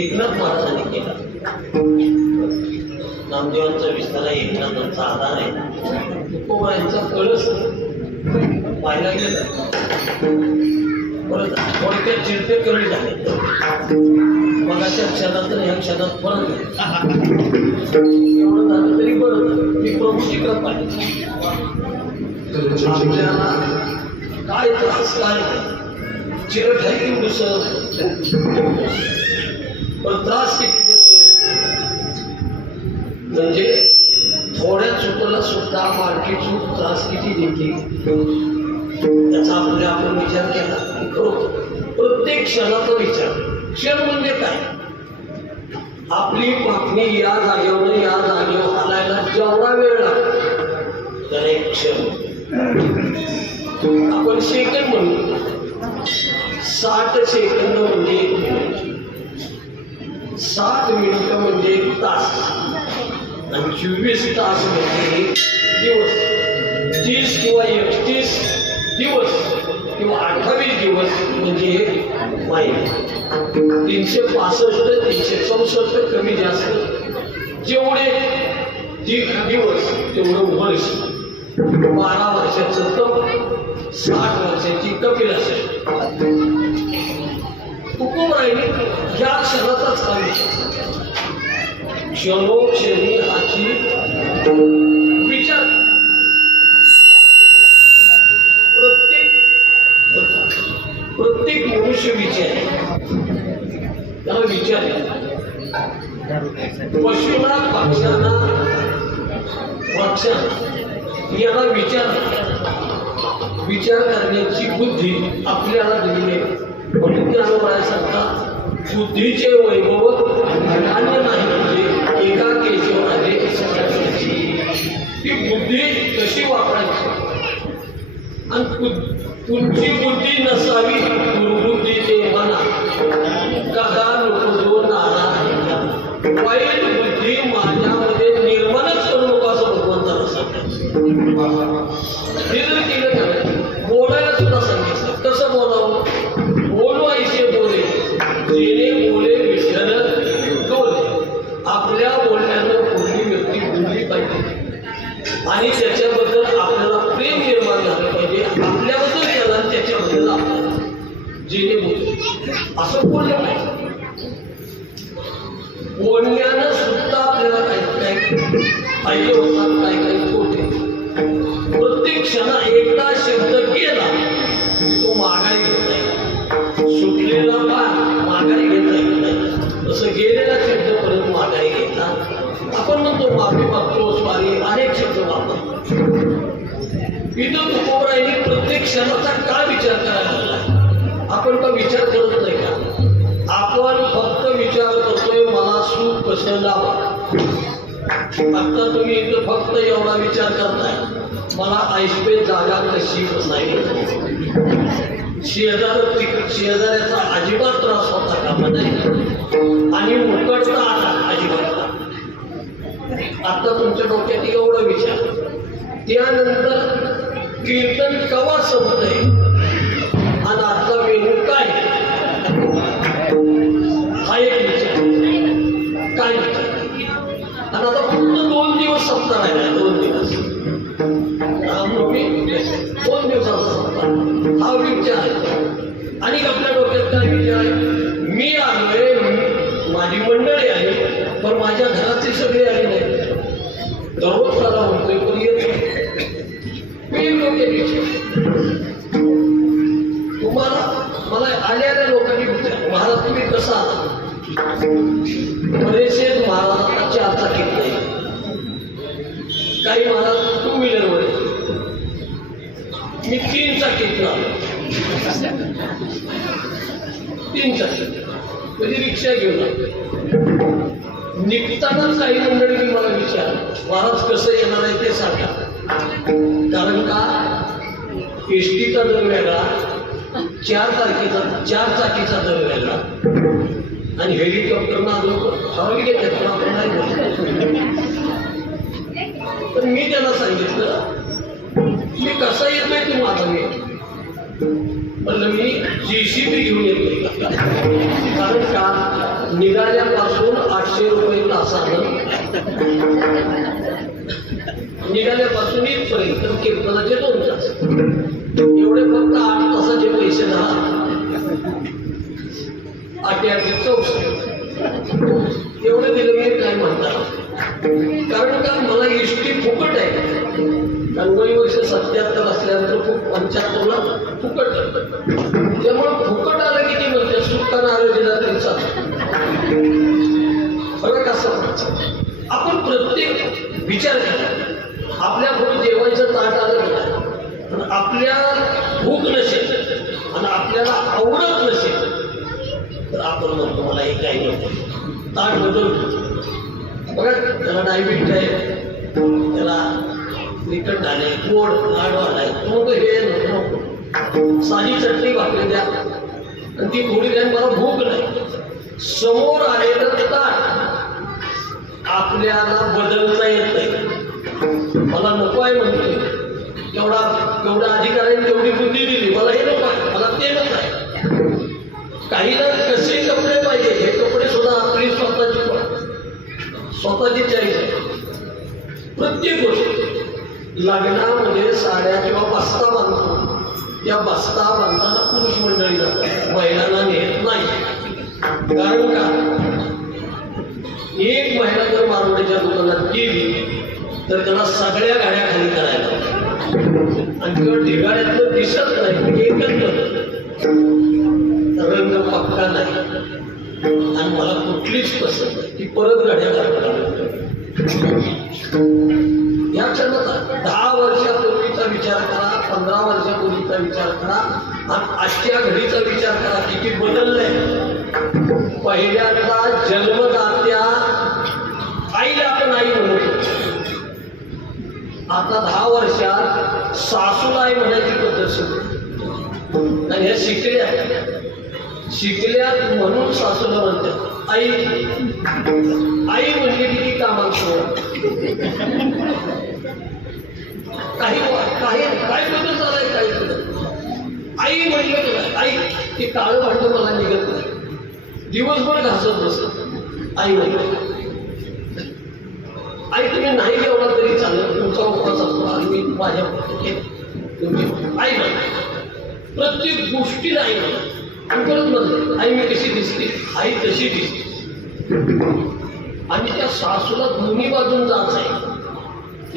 एकनाथ महाराजांनी केला. नामदेवांचा विस्तार आहे, एकनाथांचा आधार आहे. तुकोबांचा कळस पाहायला गेला परत थोडक्यात चिरते कमी झाले. मगाच्या क्षणात ह्या क्षणात परत एवढं झालं तरी बरं. ती प्रभूची कृपा आहे. आपल्याला काय त्रास काय चिरट आहे की मुसळ पण त्रास किती देते म्हणजे थोड्या चुकला सुद्धा मार्गी चूक त्रास किती देते त्याचा आपण विचार केला करू. प्रत्येक क्षणाचा विचार. क्षण म्हणजे काय? आपली पत्नी या जागेवर हालायला जेवढा वेळ लागतो तर एक क्षण आपण सेकंद म्हणू. 60 सेकंद म्हणजे 60 मिनिटं म्हणजे 1 तास आणि 24 तास म्हणजे दिवस. 30 किंवा 31 दिवस किंवा 28 दिवस म्हणजे महिने. 365 364 कमी जास्त जेवढे दिवस तेवढं वर्ष. 12 वर्षाचं तप 60 वर्षाची कपिल असेल. तुकोबांनी या क्षणाचाच काम क्षणोक्षणी हाची विचार. प्रत्येक मनुष्य विचार त्याला विचार. पशुना पक्ष्यांना याला विचार करण्याची बुद्धी आपल्याला दिली आहे. म्हणून त्या लोकांसारखा बुद्धीचे वैभव अन्य नाही म्हणजे एका केशवराजे ती बुद्धी कशी वापरायची आणि तुमची बुद्धी नसावी दुर्बुद्धी ते म्हणा कदा नको नाना वाईट बुद्धी माझ्यामध्ये निर्माणच करू नको असं भगवंताला सांगायचं. हे जर केलं ना बोलायला सुद्धा सांगितलं कसं बोलावं बोलू ऐसे बोले जेणे बोले विठ्ठल डोले. आपल्या बोलण्यानं बोलली व्यक्ती बोलली पाहिजे आणि त्याच्याबद्दल आपल्याला प्रेम निर्माण झालं पाहिजे आपल्याबद्दल त्याला त्याच्याबद्दल आपल्याला जेणे बोलले असं बोललं पाहिजे. बोलण्यानं सुद्धा आपल्याला काही फायदे होतात काही काही तोटे. प्रत्येक क्षणा एकदा शब्द गेला तो माघारी घेता येईल सुटलेला माघारी घेता येत नाही तसं गेलेला शब्द परत माघारी घेता आपण म्हणतो माफी मागतो स्वारी अनेक शब्द वापरतो. इथं तुकोबरायांनी प्रत्येक क्षणाचा का विचार करायला लागला आपण का विचार करत नाही का. आपण फक्त विचार करतोय मला सुख कसं लावा. आता तुम्ही इथं फक्त एवढा विचार करताय मला ऐसपे जागा कशी बसायची. शेजाऱ्याचा अजिबात त्रास होता कामा नाही आणि मुकटता आला अजिबात. आता तुमच्या डोक्यात एवढा विचार त्यानंतर कीर्तन कवा संपतंय आणि आजचा मेनू काय हा एक विचार काय विचार. आणि आता फक्त 2 दिवस सप्ताह राहिला 2 दिवस रामनवमी 2 दिवसाचा सप्ताह हा विचार आहे. आणि आपल्या डोक्यात काय विचार आहे मी आलोय माझी मंडळी आली पण माझ्या घरातली सगळी आली नाही. दररोज त्याला म्हणतोय पण येत वेगवेगळे विचार. तुम्हाला मला आलेल्या लोकांनी विचार महाराज तुम्ही कसा आला. बरेचसे महाराजांना 4 चाकीत नाही काही महाराज 2 व्हीलरवर मी 3 चाकीत आलो 3 चाकीत म्हणजे रिक्षा घेऊन आलो. निघतानाच काही मंडळींनी मला विचार महाराज कसं येणार आहे ते सांगा. कारण का एसटीचा दर वेगळा 4 चाकीचा दर वेगळा आणि हेलिकॉप्टरना ठरवली घेतात पण आपण नाही बोलतो. तर मी त्याला सांगितलं मी कसा येतोय तू माझा मी म्हणलं मी JCB घेऊन येतोय. कारण का निघाल्यापासून 800 रुपये तासानं निघाल्यापासून इथपर्यंत कीर्तनाचे 2 तास एवढे फक्त 8 तासाचे पैसे झाला 8-64 एवढे दिले मी काय म्हणतात. कारण का मला एसटी फुकट आहे. गणगोई वर्ष 77 असल्यानंतर 75ला फुकट त्यामुळे फुकट आलं किती म्हणते सुटताना आलं दिला तरी चालतं. फरक असा आपण प्रत्येक विचार केला आपल्या पुढे जेवायचं ताट आलं नाही आपल्या भूक नसेल आणि आपल्याला आवडत नसेल तर आपण म्हणतो मला हे काही नको ताट बदलतो. बघा त्याला डायबिटीज आहे त्याला तिखट झाले गोड लाडू आलाय तो हे नको साधी चटणी भाकरी द्या आणि ती थोडी द्या मला भूक नाही. समोर आलेलं ताट आपल्याला बदलता येत नाही. मला नको आहे म्हणते तेवढा अधिकाऱ्याने तेवढी बुद्धी दिली मला हे नको आहे मला ते नको आहे. काहीला कसे कपडे पाहिजे हे कपडे सुद्धा आपली स्वतःची चॉईस आहे. प्रत्येक गोष्ट लग्नामध्ये साड्या किंवा बस्ता बांधतो त्या बस्ता बांधताना पुरुष मंडळी जातात महिलांना नेत नाही. कारण का एक महिला जर मारवाडीच्या दुकानात गेली तर त्याला सगळ्या गाड्या खाली करायला आणि किंवा ढिगाळ्यातलं दिसत नाही एकच रंग पक्का नाही आणि मला कुठलीच पसंत नाही ती परत गाड्या करायला. या क्षणात 10 वर्षापूर्वीचा विचार करा 15 वर्षापूर्वीचा विचार करा आणि आजच्या घडीचा विचार करा किती बदललंय. पहिल्यांदा जन्मदात्या आईला आपण आई म्हणतो. आता 10 वर्षात सासूला आई म्हणायची पद्धत सुरू. आणि ह्या शिकल्यात म्हणून सासूला म्हणतात आई. आई म्हणजे किती कामात काही काय बदल झालाय काही आई म्हटलं तुला आई ते काळं भांडं मला निघत नाही. दिवसभर घासत बसत आई म्हटलं. आई तुम्ही नाही जेवला तरी चालेल, तुमचा उपवास असतो आणि मी माझ्या तुम्ही आई म्हणा. प्रत्येक गोष्टीला आई म्हणा. आणि परत म्हणते आई मी कशी दिसते, आई तशी दिसते. आणि त्या सासूला दोन्ही बाजून जात आहे.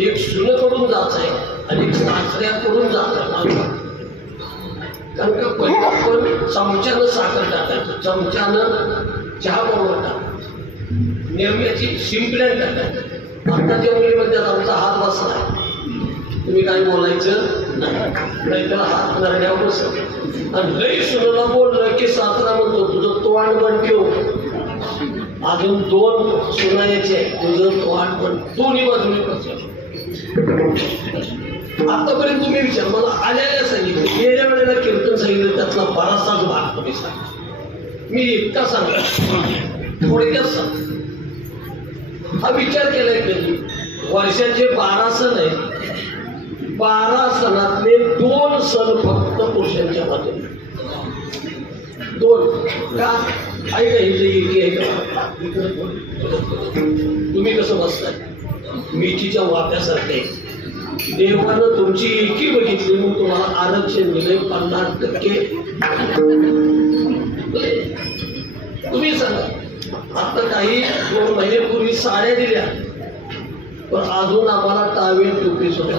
एक सुनेकडून जात आहे आणि एक सासऱ्याकडून जात आहे. कारण का पहिला पण चमच्यानं साखर टाकायचं, चमच्यानं चहा बरोबर टाकायचं, नेहमीची शिंपल्यान टाकायचं. आता त्या मुलीमध्ये आमचा हात बसला, तुम्ही काय बोलायचं नाही, त्याला हात नरड्यावर बसत. आणि लई सुनेला बोललं की सासरा म्हणतो तुझं तोंड पण ठेव, अजून 2 सुना यायचे, तुझं तोंड पण दोन्ही बाजूने बसव. आतापर्यंत तुम्ही विचार मला आल्याला सांगितलं, गेल्या वेळेला कीर्तन सांगितलं त्यातला बराचसाच भाग तुम्ही सांगा. मी इतका सांगा थोडक्यात सांग. हा विचार केलाय कधी वर्षाचे 12 सण आहेत, 12 सणातले 2 सण फक्त पुरुषांच्या मध्ये. 2 का ऐका इथे तुम्ही कसं बसताय मेथीच्या वाट्यासारखे. देवानं तुमची एकी बघितली मग तुम्हाला आरक्षण दिले 50%. तुम्ही सांगा आता काही 2 महिन्यापूर्वी साड्या दिल्या पण अजून आम्हाला टावेल टोपी सुद्धा.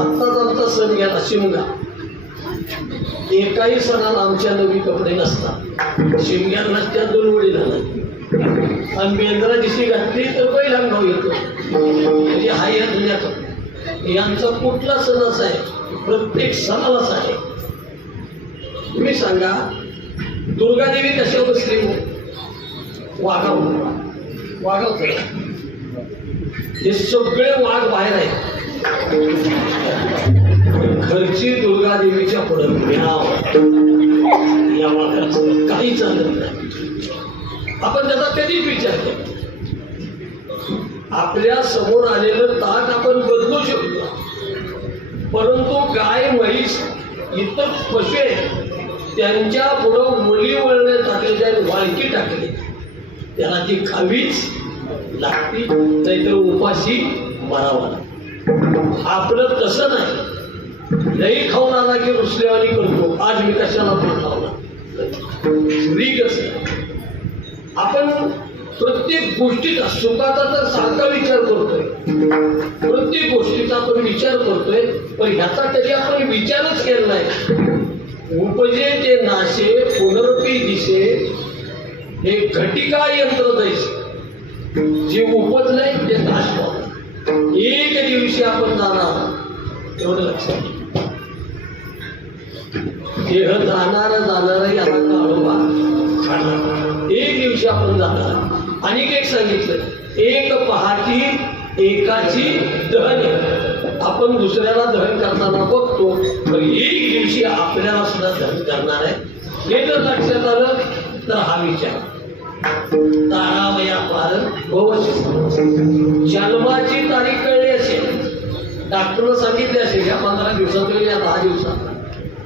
आत्ताच आमचा सण गेला शिमगा. एकाही सणाला आमच्या नवी कपडे नसतात. शिमग्यात नसत्या 2 वडी झाला आणि बेंद्रा दिशी घातली तर बैल अंगाव येतो. म्हणजे हा या दुनियात यांचा कुठला सण असा आहे, प्रत्येक सणालाच आहे. तुम्ही सांगा दुर्गादेवी कशा बसली वाघाव हे सगळे वाघ बाहेर आहेत. घरची दुर्गादेवीच्या पुढे या वाघाचं काही चालत नाही. आपण त्याचा कधीच विचार करतो. आपल्या समोर आलेलं ताक आपण बदलू शकतो, परंतु गाय म्हैस इतर पशु आहेत त्यांच्या पुढं मुली वळणे टाकले आणि वाळकी टाकली त्याला ती खावीच लागती, नाहीतर उपाशी मरावा. आपलं तसं नाही. लई खाऊन आला की रुसलेवानी करतो, आज मी कशाला पण खावला. आपण प्रत्येक गोष्टीचा सुखाचा तर सारखा विचार करतोय, प्रत्येक गोष्टीचा आपण विचार करतोय, पण ह्याचा कधी आपण विचारच केला नाही. उपजे ते नाशे पुनरपी दिसे हे घटिका यंत्र दैसे. जे उपजलंय ते नाश पावलं. एक दिवशी आपण जाणार एवढं लक्षात घ्या. देह जाणार याला काळोबा खाणार. एक दिवशी आपण जाणार. आणि एक सांगितलं एक पहाटी एकाची दहन. आपण दुसऱ्याला दहन करताना बघतो, पण एक दिवशी आपल्याला सुद्धा दहन करणार आहे. हे जर लक्षात आलं तर हा विचार तारावया पार जन्माची तारीख कळली असेल, डॉक्टरनं सांगितले असेल या 15 दिवसात या 10 दिवसात,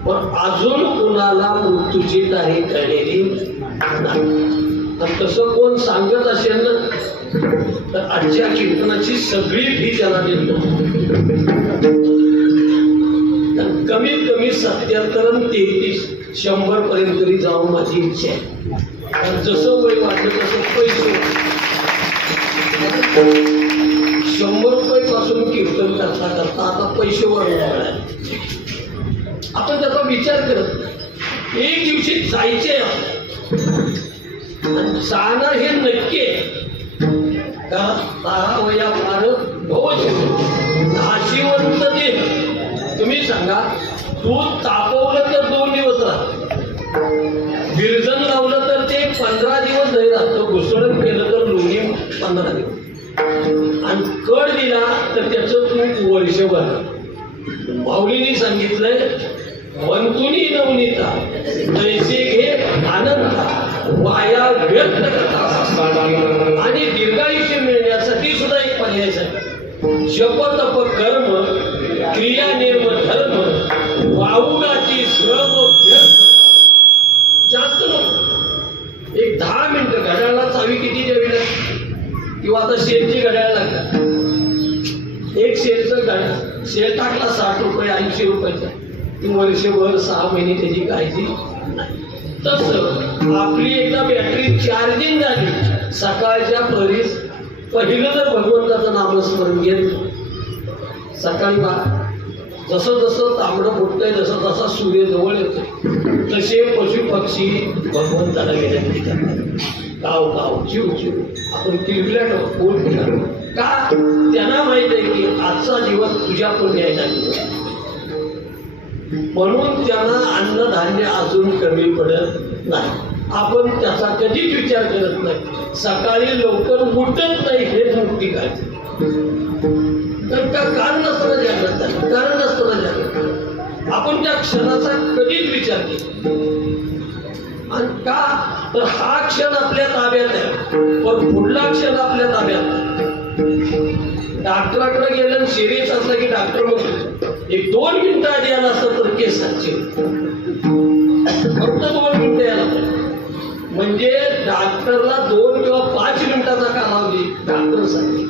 पण अजून कुणाला मृत्यूची तारीख कळलेली नाही. तसं कोण सांगत असेल ना तर आजच्या कीर्तनाची सगळी फी त्याला देतो. कमीत कमी 77 आणि 33 100 पर्यंत तरी जाऊन माझी इच्छा आहे. जसं वय वाटलं तसं पैसे 100 रुपये पासून कीर्तन करता करता आता पैसे वाढवणार. आपण त्याचा विचार करत एक दिवशी जायचे जाणं हे नक्की आहे. का तारावया पार नाशिवंत देह. तुम्ही सांगा दूध तापवलं तर 2 दिवस राहत, 15 दिवस आणि कड दिला तर त्याचं तूप वर्षभर. माऊलींनी सांगितलंय वंतुनी नवनीता तैसे घे आनंदा वाया व्यक्त करता. आणि दीर्घायुष्य मिळण्यासाठी सुद्धा एक पर्याय आहे. जप तप कर्म क्रिया नेम धर्म वाऊगाची श्रम व्यर्थ. जास्त नको, एक 10 मिनिटं. घड्याळाला चावी किती द्यावी लागते? किंवा आता शेलची घड्याळ लागतात. एक शेलचं घड्याळ शेल टाकला 60 रुपये 80 रुपयाचा, ती वर्षभर 6 महिने त्याची काळजी नाही. तसं आपली एकदा बॅटरी चार्जिंग झाली, सकाळच्या परीस पहिलं जर भगवंताचं नामस्मरण घेतलं सकाळी जसं जसं तांबडं फुटतंय, जसं जसा सूर्य जवळ येतोय तसे पशु पक्षी भगवंताला विनंती करतात. गाव गाव चिव चिव आपण किलबिलाट पोट फिरलो का? त्यांना माहित आहे की आजचा दिवस तुझ्या पुण्याचा दिवस, म्हणून त्यांना अन्नधान्य अजून कमी पडत नाही. आपण त्याचा कधीच विचार करत नाही. सकाळी लवकर उठत नाही हेच मोठी काळजी. तर का कारण नसताना जागृत, कारण नसताना जागृत आपण त्या क्षणाचा कधीच विचार केला. आणि का तर हा क्षण आपल्या ताब्यात आहे, पण पुढला क्षण आपल्या ताब्यात. डॉक्टराकडे गेलं सिरियस असलं की डॉक्टर म्हणतो 1-2 मिनिटं आधी आला असतं तर केस साचे, फक्त 2 मिनिटं यायला पाहिजे. म्हणजे डॉक्टरला 2 किंवा 5 मिनिटाचा कालावधी डॉक्टर सांगते.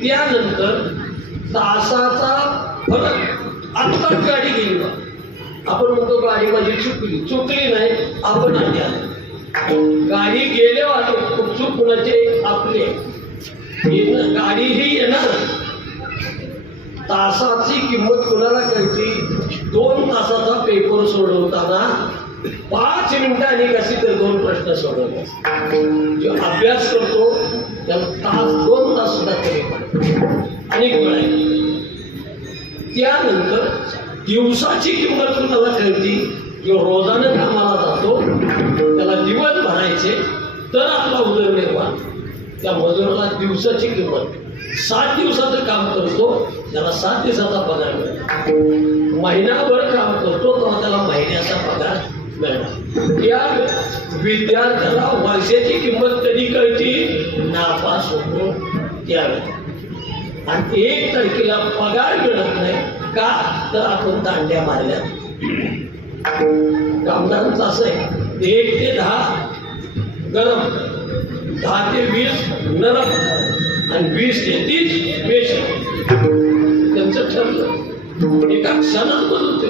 त्यानंतर तासाचा फरक. आत्ताच गाडी गेली बा, आपण म्हणतो गाडी माझी चुकली नाही, आपण आधी आलो. गाडी गेल्यावर चूक कुणाचे? आपले. गाडी ही येणार. तासाची किंमत कुणाला कळते? 2 तासाचा पेपर सोडवताना 5 मिनिटांनी कशी तर 2 प्रश्न सोडवले. जो अभ्यास करतो त्याला 2 तास सुद्धा कमी पडतो. आणि त्यानंतर दिवसाची किंमत कुणाला कळती? जो रोजानं कामाला जातो त्याला दिवस भरायचे तर आपला उदरनिर्वाह. त्या मजुराला दिवसाची किंमत. 7 दिवसाचं काम करतो त्याला 7 दिवसाचा पगार मिळतो. महिनाभर काम करतो तेव्हा त्याला महिन्याचा पगार मिळणार. या विद्यार्थ्याला वर्षाची किंमत कधी कळती? नापास होतो त्यावेळी. आणि 1 तारखेला पगार मिळत नाही का? तर आपण दांड्या मारल्या. कामगारांचं असं आहे 1 ते 10 गरम, 10 ते 20 नरम आणि 20 ते 30 बेशक. त्यांचं ठरलं एका क्षणात बदलते.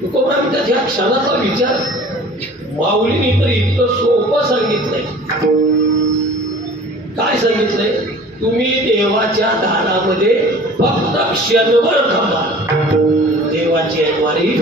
तुकोबांच्या ह्या क्षणाचा विचार माऊलींनी तर इतकं सोपं सांगितलंय. काय सांगितलंय? तुम्ही देवाच्या दारामध्ये फक्त क्षणभर थांबा. देवाची अनवारी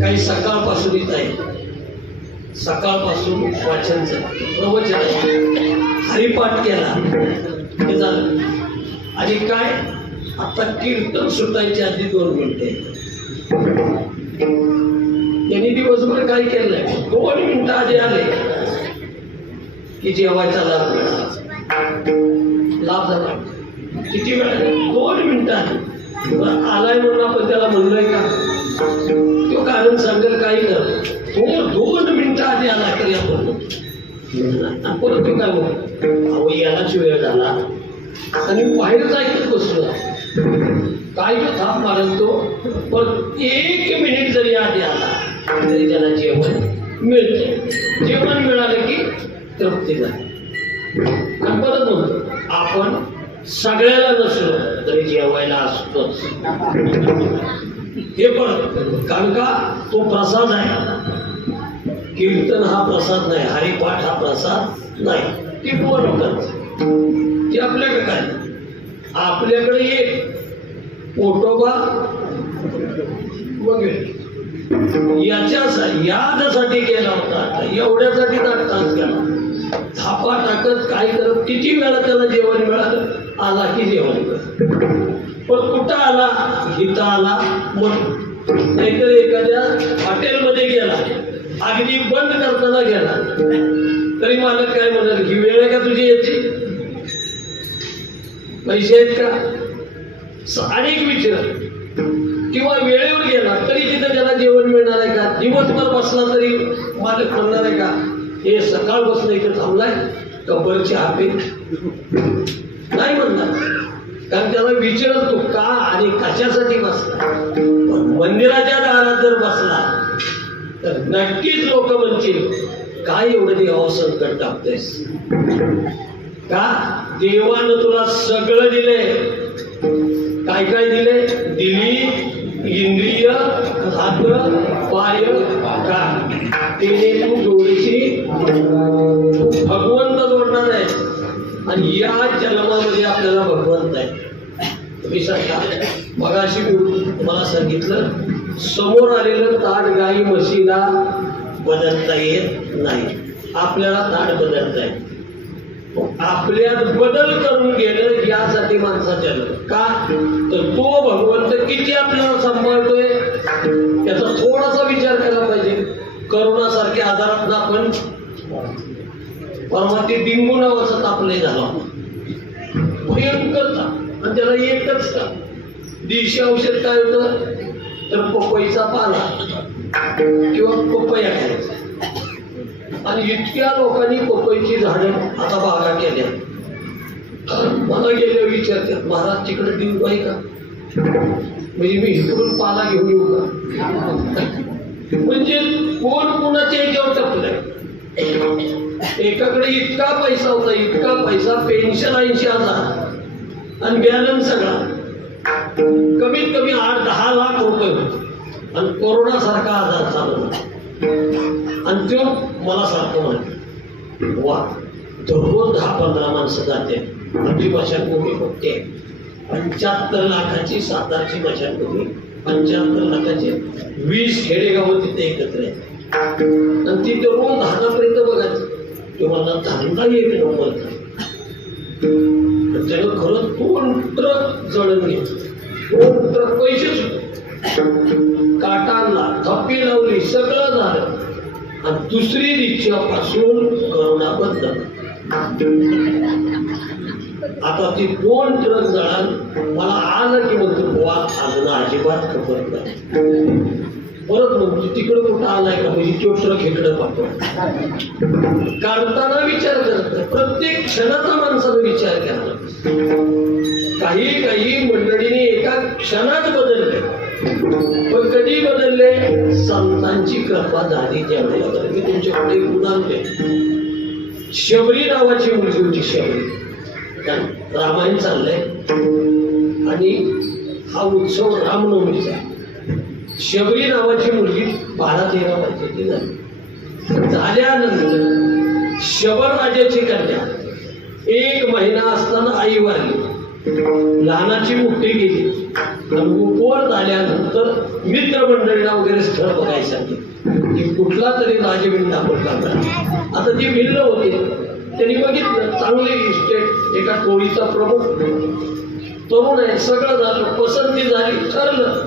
काही सकाळपासून येत आहे. सकाळपासून वाचन प्रवचन आहे, हरिपाठ केला हे झालं. आणि काय आता कीर्तन सुटायच्या आधी 2 मिनिटे त्यांनी दिवसभर काय केलंय? 2 मिनिटं आधी आले की जेवायचा लाभ मिळाला. लाभ झाला किती वेळ? 2 मिनिटं आधी. आलाय म्हणून आपण त्याला म्हणलोय का? तो कारण सांगेल काही नाही, तो 2 मिनिटं आधी आला तरी आपण परत तो काय म्हणतो, अहो यालाच वेळ झाला आणि बाहेरच ऐकत बसलो काय तो थाप मारत तो, पण 1 मिनिट जरी आधी आला तरी त्याला जेवण मिळतं. जेवण मिळालं की तृप्ती झाली. आणि परत म्हणतो आपण सगळ्याला नसलो तरी जेवायला असतोच हे पण, कारण का तो प्रसाद आहे. कीर्तन हा प्रसाद नाही, हरिपाठ हा प्रसाद नाही, ती लोकांचं ते आपल्याकडे काय, आपल्याकडे एक पोटोबा वगैरे याच्यासाठी केला होता, एवढ्यासाठी तास केला, थापा टाकत काय करत, किती वेळा त्याला जेवण मिळालं, आला की जेवण मिळालं. पण कुठं आला, इथं आला मग नाहीतर एखाद्या हॉटेलमध्ये गेला, अगदी बंद करताना गेला तरी मालक काय म्हणाल, ही वेळ आहे का तुझी याची, पैसे आहेत का, अनेक विचार. किंवा वेळेवर गेला तरी तिथं त्याला जेवण मिळणार आहे का, दिवसभर बसला तरी मालक म्हणणार आहे का हे सकाळ बसलं इथं थांबलाय कब्बरची हापे, नाही म्हणणार. कारण त्याला विचारतो का आणि कशासाठी बसला. मंदिराच्या दारात जर बसला तर नक्कीच लोक म्हणतील काय एवढं देवावर संकट टाकतेस, का देवानं तुला सगळं दिले, काय काय दिले, दिली इंद्रिय, हात, पाय, कान, तिने तू जोडीशी भगवंत जोडणार आहे. आणि या जन्मामध्ये आपल्याला भगवंत आहे. तुम्ही सांगा, मगाशी तुम्हाला सांगितलं समोर आलेलं ताट गाई म्हशीला बदलता येत नाही, आपल्याला ताट बदलता येत. आपल्यात बदल करून घेणं यासाठी माणसा जन्म का, तर तो भगवंत किती आपल्याला सांभाळतोय याचा थोडासा विचार केला पाहिजे. करोनासारख्या आजारात आपण परवा ते डेंगू नावाचा तापलंय झाला भयंकर ताप, आणि त्याला एकच का दिवशी औषध काय होतं तर पपईचा पाला किंवा पपया खायचा. आणि इतक्या लोकांनी पपईची झाडं आता बागा केल्या. मला गेल्या विचारतात महाराज तिकडे डेंगू आहे का, म्हणजे मी इकडून पाला घेऊन येऊ का. म्हणजे कोण कोणाच्या याच्यावर टपलंय. एकाकडे इतका पैसा होता, इतका पैसा, पेन्शन 80,000 आणि बॅलन्स सगळा कमीत कमी 8-10 लाख रुपये होते. आणि कोरोना सारखा आजार चालू होता. आणि तो मला सारखं म्हणते वा दररोज 10-15 माणसं जाते, आपली मशानभूमी बघते. 75 लाखाची सातारची मशानभूमी, 75 लाखाची 20 खेडेगाव तिथे एकत्र आहे. आणि ती दररोज 10पर्यंत बघायचं, तुम्हाला धंदा एक नंबर त्यानं खरंच 2 ट्रक जळून घेतलं, 2 ट्रक पैसेच काटांना थप्पी लावली, सगळं झालं. आणि दुसरी रिक्षापासून करोना बंद. आता ती 2 ट्रक जळाल, मला आलं की म्हणतो बुवा अजून अजिबात खबर नाही. परत म्हणतो तिकडं कुठं आलाय का, म्हणजे तो ट्रक इकडं पाठवा. काढताना विचार करत, प्रत्येक क्षणाचा माणसाचा विचार केला. काही मंडळीने एका क्षणात बदलले, पण कधी बदलले, संतांची कृपा झाली त्यावेळेला. मी तुमच्याकडे उदाहरण देतो. शबरी नावाची मुलगी होती. शबरी, रामायण चाललंय आणि हा उत्सव रामनवमीचा. शबरी नावाची मुलगी 12-13 वर्षाची झाली. झाल्यानंतर शबर राजाची कन्या 1 महिना असताना आई वारली, लहानाची मोठी गेली. आणि उपवर झाल्यानंतर मित्रमंडळीला वगैरे स्थळ बघायसाठी की कुठला तरी राजविंड आपण करणार. आता जी भिल्ल होते त्यांनी बघितलं, चांगली इस्टेट, एका टोळीचा प्रमुख तरुण आहे, सगळं झालं, पसंती झाली, ठरलं.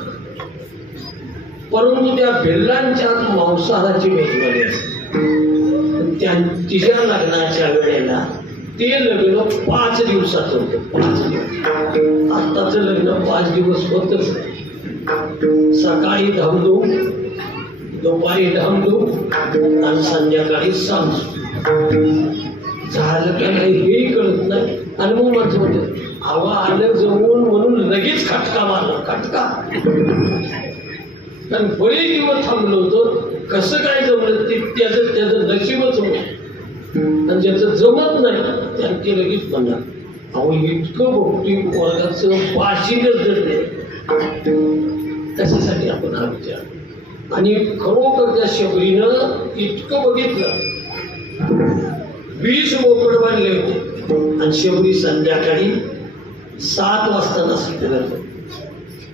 परंतु त्या भिल्लांच्या मांसाहाराची मेजवानी असते. तिच्या लग्नाच्या वेळेला ते लग्न 5 दिवसाचं होतं. 5 दिवस. आत्ताचं लग्न 5 दिवस होतच नाही. सकाळी धामधूम, दुपारी धामधूम आणि संध्याकाळी सांज. झालं का नाही हेही कळत नाही. आणि मग माझं म्हणते हवा आलं जमवून म्हणून लगेच खटका मारला. खटका कारण बरेच दिवस थांबलो होतो. कसं काय जमलं ते त्याचं नशीबच होतं. आणि ज्याचं जमत नाही त्याला ते लगेच म्हणणार अहो इतकं बौद्धिक वर्गाचं पाशीनच जडले. त्याच्यासाठी आपण हा विचार. आणि खरोखर त्या शबरीनं इतकं बघितलं. 20 बोकड बांधले होते आणि शबरी संध्याकाळी 7 वाजता नाशिक करत.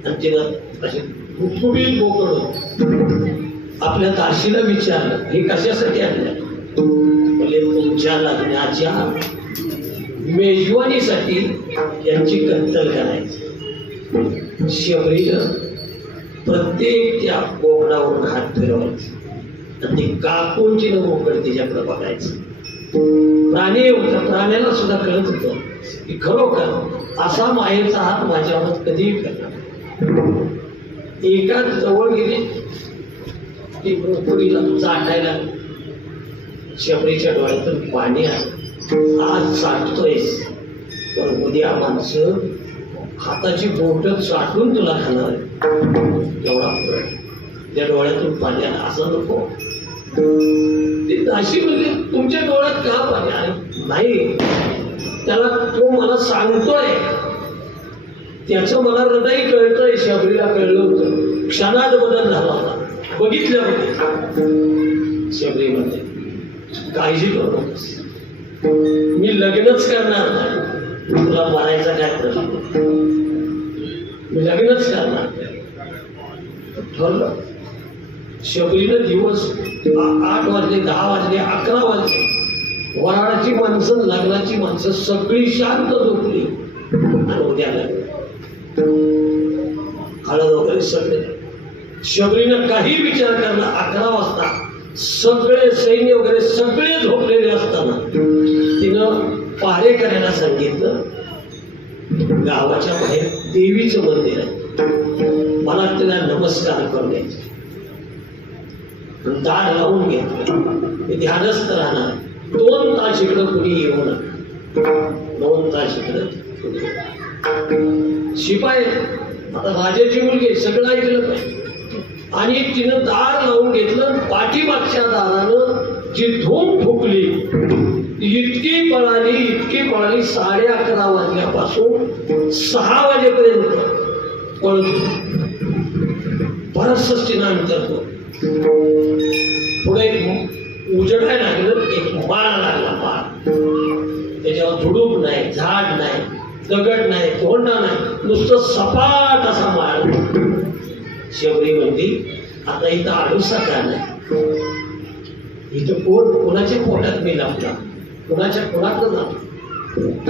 आणि तिला असे कुठकुठीत बोकड होते. आपल्या दाशीला विचारलं हे कशासाठी आणलं. म्हणजे तुमच्या लग्नाच्या मेजवानीसाठी यांची कत्तल करायची. शबरीनं प्रत्येक त्या बोकडावरून हात फिरवायचे आणि ते कापूनची न बोकड तिच्याकडे बघायचं. प्राणी होता. प्राण्याला सुद्धा कळत होतं की खरोखर असा मायेचा हात माझ्यावर कधीही करणार. एका जवळ गेली ती पुरीला चाटायला. शबरीच्या डोळ्यातून पाणी आलं. आज चाटतोयस पण उद्या माणसं हाताची बोट चाटून तुला खाणार. एवढा त्या डोळ्यातून पाणी आलं. असं नको. अशी म्हणजे तुमच्या डोळ्यात का पाणी आलं नाही. त्याला तो मला सांगतोय त्याचं मला हृदय कळतंय. शबरीला कळलं होतं. क्षणात बदल झाला होता. बघितल्यामध्ये शबरी म्हणते काळजी करू नकोस. मी लग्नच करणार नाही. तुला मारायचा काय प्रश्न. मी लग्नच करणार. ठरलं. शबरीनं दिवस 8 वाजले, 10 वाजले, 11 वाजले. वराडाची माणसं, लग्नाची माणसं सगळी शांत झोपली. आणि उद्या लग्न. हळद वगैरे सगळे. शबरीनं काही विचार करला. 11 वाजता सगळे सैन्य वगैरे सगळे झोपलेले असताना तिनं पारे करायला सांगितलं. गावाच्या बाहेर देवीचं मंदिर आहे. मला तिला नमस्कार करून द्यायचे. दार लावून घेतलं. ध्यानस्थ राहणार. 2 तास इकडं कुणी येऊ नका. 2 तास इकडं. शिपाई आता राजाची मुलगी सगळं ऐकलं पाहिजे. आणि तिनं दार लावून घेतलं. पाठीमागच्या दारानं जी धूम फुकली इतकी पळाली 11:30 वाजल्यापासून 6 वाजेपर्यंत पळत. बरंच तिनं अंतर. पुढे उजडायला लागलं. एक माळ लागला. माळ त्याच्यावर झुडूप नाही, झाड नाही, दगड नाही, तोंडा नाही, नुसतं सपाट असा माळ. शबरी म्हणती आता इथं आडूसा का नाही. इथं कोणाच्या पोटात मी लागला. कोणाच्या कोणाकडं जातो.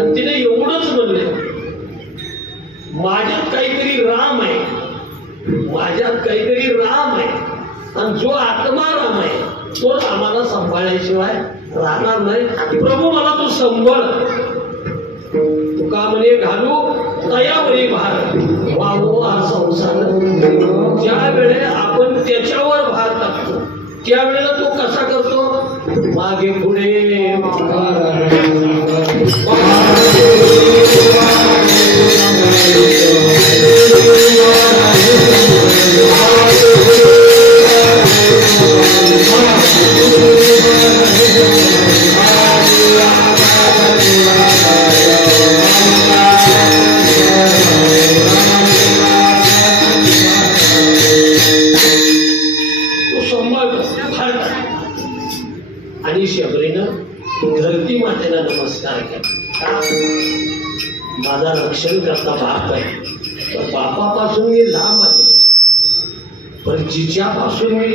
आणि तिने एवढंच म्हणले माझ्यात काहीतरी राम आहे. माझ्यात काहीतरी राम आहे. आणि जो आत्मा राम आहे तोच आम्हाला सांभाळल्याशिवाय राहणार नाही. प्रभू मला तू सांभाळ. तुका म्हणे घालू तयावरी भार वाहो हा संसार. ज्या वेळे आपण त्याच्यावर भार टाकतो त्यावेळेला तो कसा करतो. मागे पुढे आणि शबरीनं धरती मातेला नमस्कार केला. माझा रक्षण करता बाप आहे. तर बापापासून मी लांब आहे. पण जिच्यापासून मी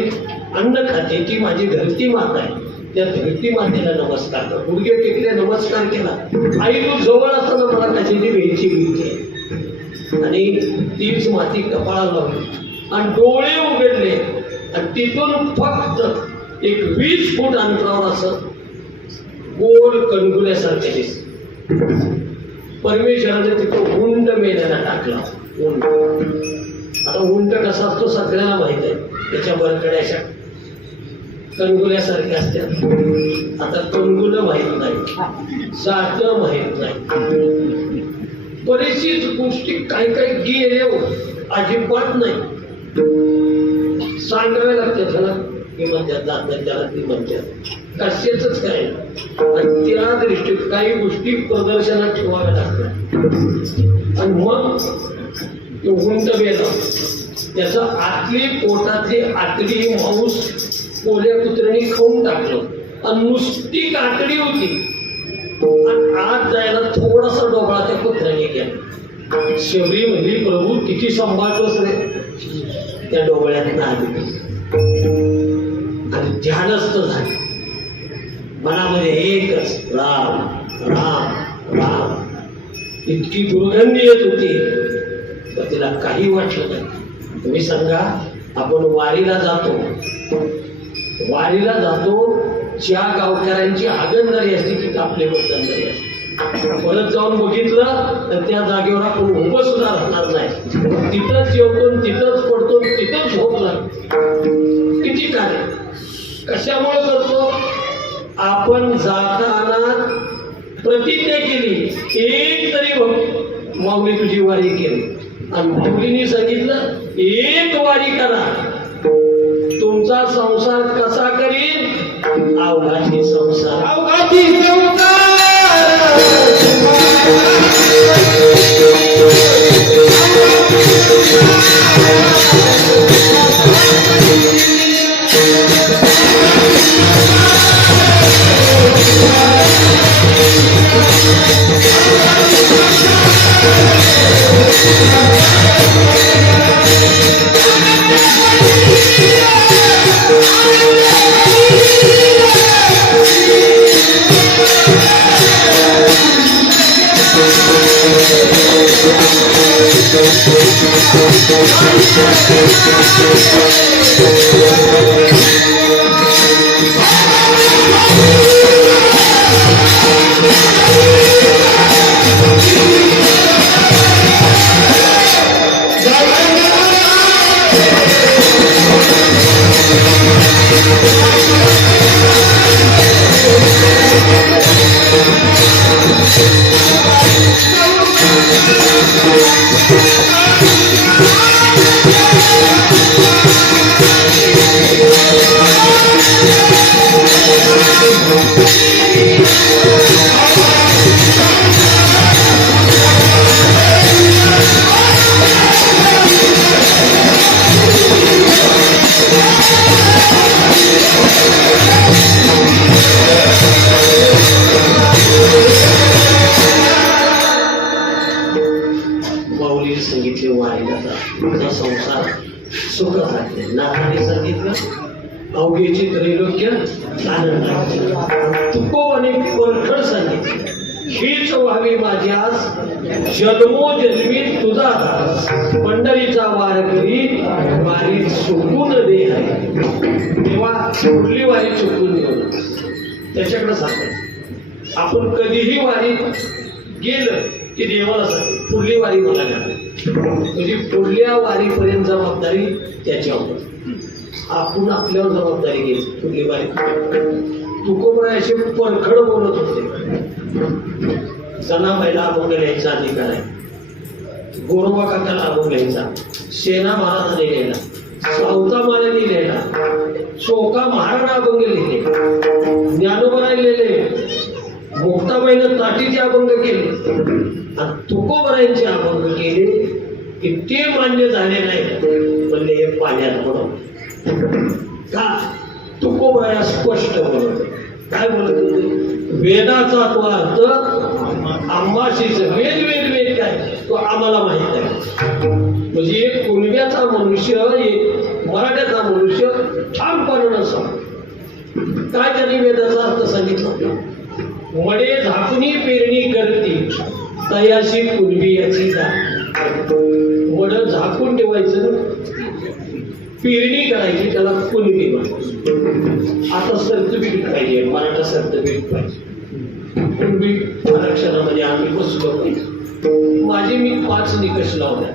अन्न खाते ती माझी धरती माता आहे. त्या धरती मातेला नमस्कार कर. गुडघे टेकले नमस्कार केला. आई तू जवळ असताना मला त्याची वेळची भीती. आणि तीच माती कपाळाला लावली आणि डोळे उघडले. आणि तिथून फक्त एक 20 फूट अंतरावर असं गोल कणगुल्यासारखे दिसत. परमेश्वराने तिथं गुंड मेल्याला टाकला. गुंड आता उंट कसा असतो सगळ्यांना माहित आहे, त्याच्या बरकड्या अशा कणगुल्यासारख्या असतात. आता कणगुलं माहित नाही, जातं माहित नाही, बरीचशीच गोष्टी काही काही गेले अजिबात नाही, सांगावे लागते. त्याला ती म्हणतात जातात, त्याला ती म्हणतात, कशाच काय. आणि त्या दृष्टीत काही गोष्टी प्रदर्शनात ठेवाव्या लागतात. आणि मग तो उंट गेला, त्याचा आतली पोटातली आतली मांस कोल्या कुत्र्याने खाऊन टाकलं आणि नुसती कातडी होती. आणि आत जायला थोडासा डोळा त्या कुत्र्याने केला. शेवटी म्हणजे प्रभू किती सांभाळतोस रे त्या डोळ्याने आली. आणि ध्यानस्थ झाले, मनामध्ये एकच राम राम राम. इतकी दुर्गंधी येत होती तर तिला काही वाटलं नाही. तुम्ही सांगा, आपण वारीला जातो, ज्या गावकऱ्यांची हागणदारी असते ती आपले बदलणारी असते. परत जाऊन बघितलं तर त्या जागेवर आपण उभं सुद्धा राहणार नाही, तिथंच जेवतो, तिथंच पडतो, तिथंच झोप लागतो. किती कार्य कशामुळे करतो? आपण जाताना प्रतिज्ञा केली, एक तरी माऊली तुझी वारी केली, आणि माऊलीने सांगितलं एक वारी करा. तुमचा संसार कसा करीन? अवघाची संसार, अवघाची संसार. सांगितले वारीला जा, संसार सुखात आहे. नाथाने सांगितलं अवघेची त्रैलोक्य आनंद. तुकोबाने परखड सांगितलं हीच व्हावी माझी आज, जन्मोजन्मी तुझा दास. पंढरीचा वार करी वारी चुकून दे आहे. तेव्हा कुठली वारी चुकून देऊ त्याच्याकडे सांगायचं. आपण कधीही वारी गेलं की देवाला सांगेल पुढली वारी मला घ्या, म्हणजे पुढल्या वारीपर्यंत जबाबदारी त्याच्यावर. आपण आपल्यावर जबाबदारी घ्यायची पुढली वारी. तुकोबराय असे परखड बोलत होते, जनाबाईला अभंग लिहायचा अधिकार आहे, गोरोबा काकाला अभंग लिहायचा, सेना महाराजांनी लिहिला, सावता माल्याने लिहिला, चोका महाराणा अभंग लिहिले, ज्ञानोबराय लिहिले, मुक्ताबाईनं ताटीचे अभंग केले, आणि तुकोबरायांचे अभंग केले की ते मान्य झाले नाही. म्हणले हे पाण्यात पडून का? तुकोबराया स्पष्ट बोलत काय बोलत होते? वेदाचा तो अर्थ आंबाशीच वेद काय तो आम्हाला माहित आहे. म्हणजे एक कुणब्याचा मनुष्य, एक मराठ्याचा मनुष्य ठामपणे नसा. काय त्यांनी वेदाचा अर्थ सांगितला? मडे झाकुनी पेरणी करती तयाशी कुणबी याची जा. मड झाकून ठेवायचं, पेरणी करायची, त्याला कुणबी म्हणतात. आता सर्टिफिकेट पाहिजे, मराठा सर्टिफिकेट पाहिजे. कुणबी आरक्षणामध्ये आम्ही बसलो पाहिजे. माझे मी 5 निकष लावले.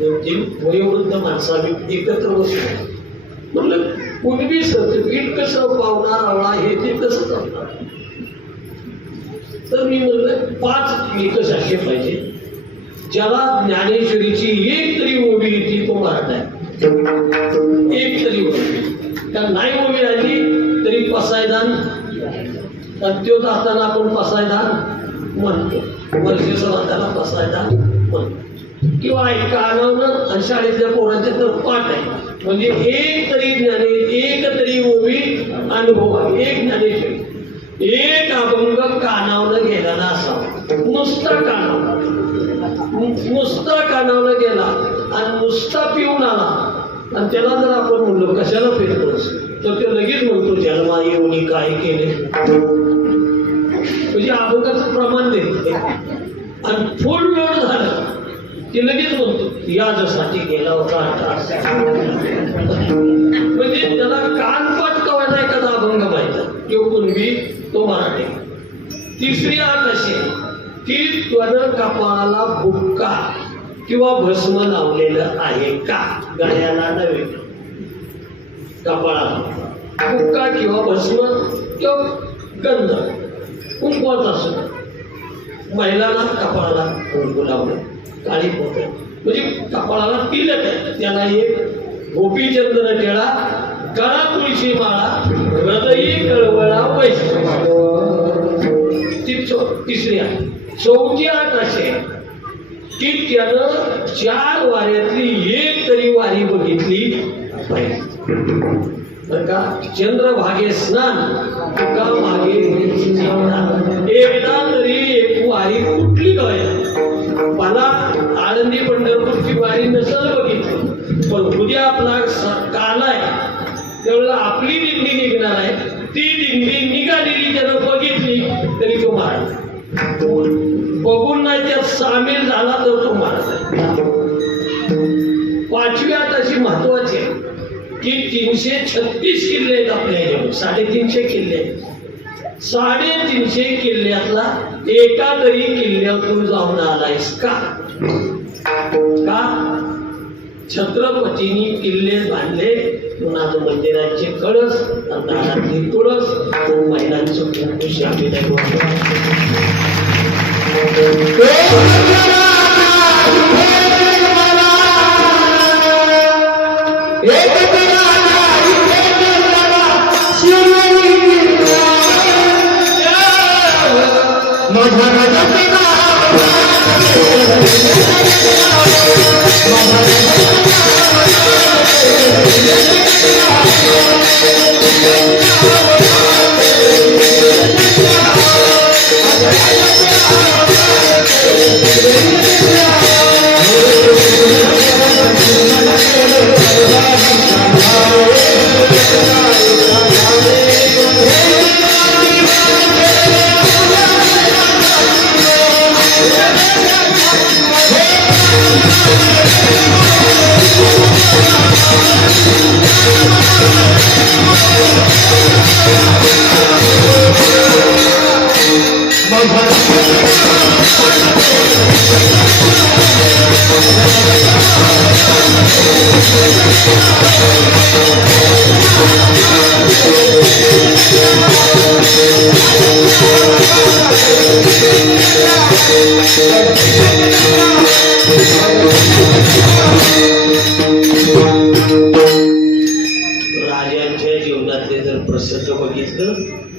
2-3 वयोवृद्ध माणसं आम्ही एकत्र बसलो. म्हणलं पूर्वी सर्टिफिकेट कसं पावणार आवळा हे ते कसं करणार. तर मी म्हणलं 5 निकष असे पाहिजे ज्याला ज्ञानेश्वरीची एक तरी ओवी येते तो मराठा आहे. एक तरी ओवी त्या नाही ओवी आली तरी पसायदान आणि तो जाताना आपण पसायदान म्हणतो वर्षेसभा त्याला पसायदान म्हणतो किंवा ऐका आणवणं आणि शाळेतल्या पोरांचे तर पाठ आहे. म्हणजे एक तरी एक तरी ओवी अनुभव एक ज्ञानेश्वरी एक अभंग कानावलं गेलेला असावा. नुसता कानावलं गेला आणि नुसता पिऊन आला आणि त्याला जर आपण म्हणलो कशाला फिरतोस तर ते लगेच म्हणतो जन्मा येऊन काय केले. म्हणजे अभंगाचं प्रमाण देते आणि फुल वेळ झाला की लगेच म्हणतो यासाठी गेला होता. म्हणजे त्याला कानपाट कवायचा एखादा अभंग पाहिजे तो कुणबी तो मराठी. तिसरी अट अशी की त्वरण कपाळाला बुक्का किंवा भस्म लावलेलं आहे का. गळ्याला नव्हे कपाळाला बुक्का किंवा भस्म किंवा गंध कुंकवाचा असतो. महिलांना कपाळाला कुंकू लावलं काळी पोत म्हणजे कपाळाला तिलक आहे. त्याला एक गोपीचंद्र टेळा गळा तुळशी माळा हृदयी कळवळा वैष्णव. तिसरी आहे. चौथी अट असे की त्यानं 4 वाऱ्यातली एक तरी वारी बघितली पाहिजे. बरं का. चंद्रभागे स्नान तुका मागे एकदा तरी एक वारी कुठली कळायला. मला आळंदी पंढरपूरची वारी नसल बघितली पण उद्या आपला काल आहे त्यावेळेला आपली दिंडी निघणार आहे. ती दिंडी निघालेली त्यानं बघितली तरी तो महाराज बघून नाही त्यात सामील झाला तर तो महाराज आहे. 5वी अट अशी महत्वाची आहे की 336 किल्ले आहेत आपल्या 350 किल्ले आहेत. 350 किल्ल्यातला एका तरी किल्ल्यातून जाऊन आलायस का. छत्रपतींनी किल्ले बांधले. पुन्हा मंदिराचे कळस दारातली तुळस महिलांचं कुंकू शामिल राजांच्या जीवनातले जर प्रसंग बघितलं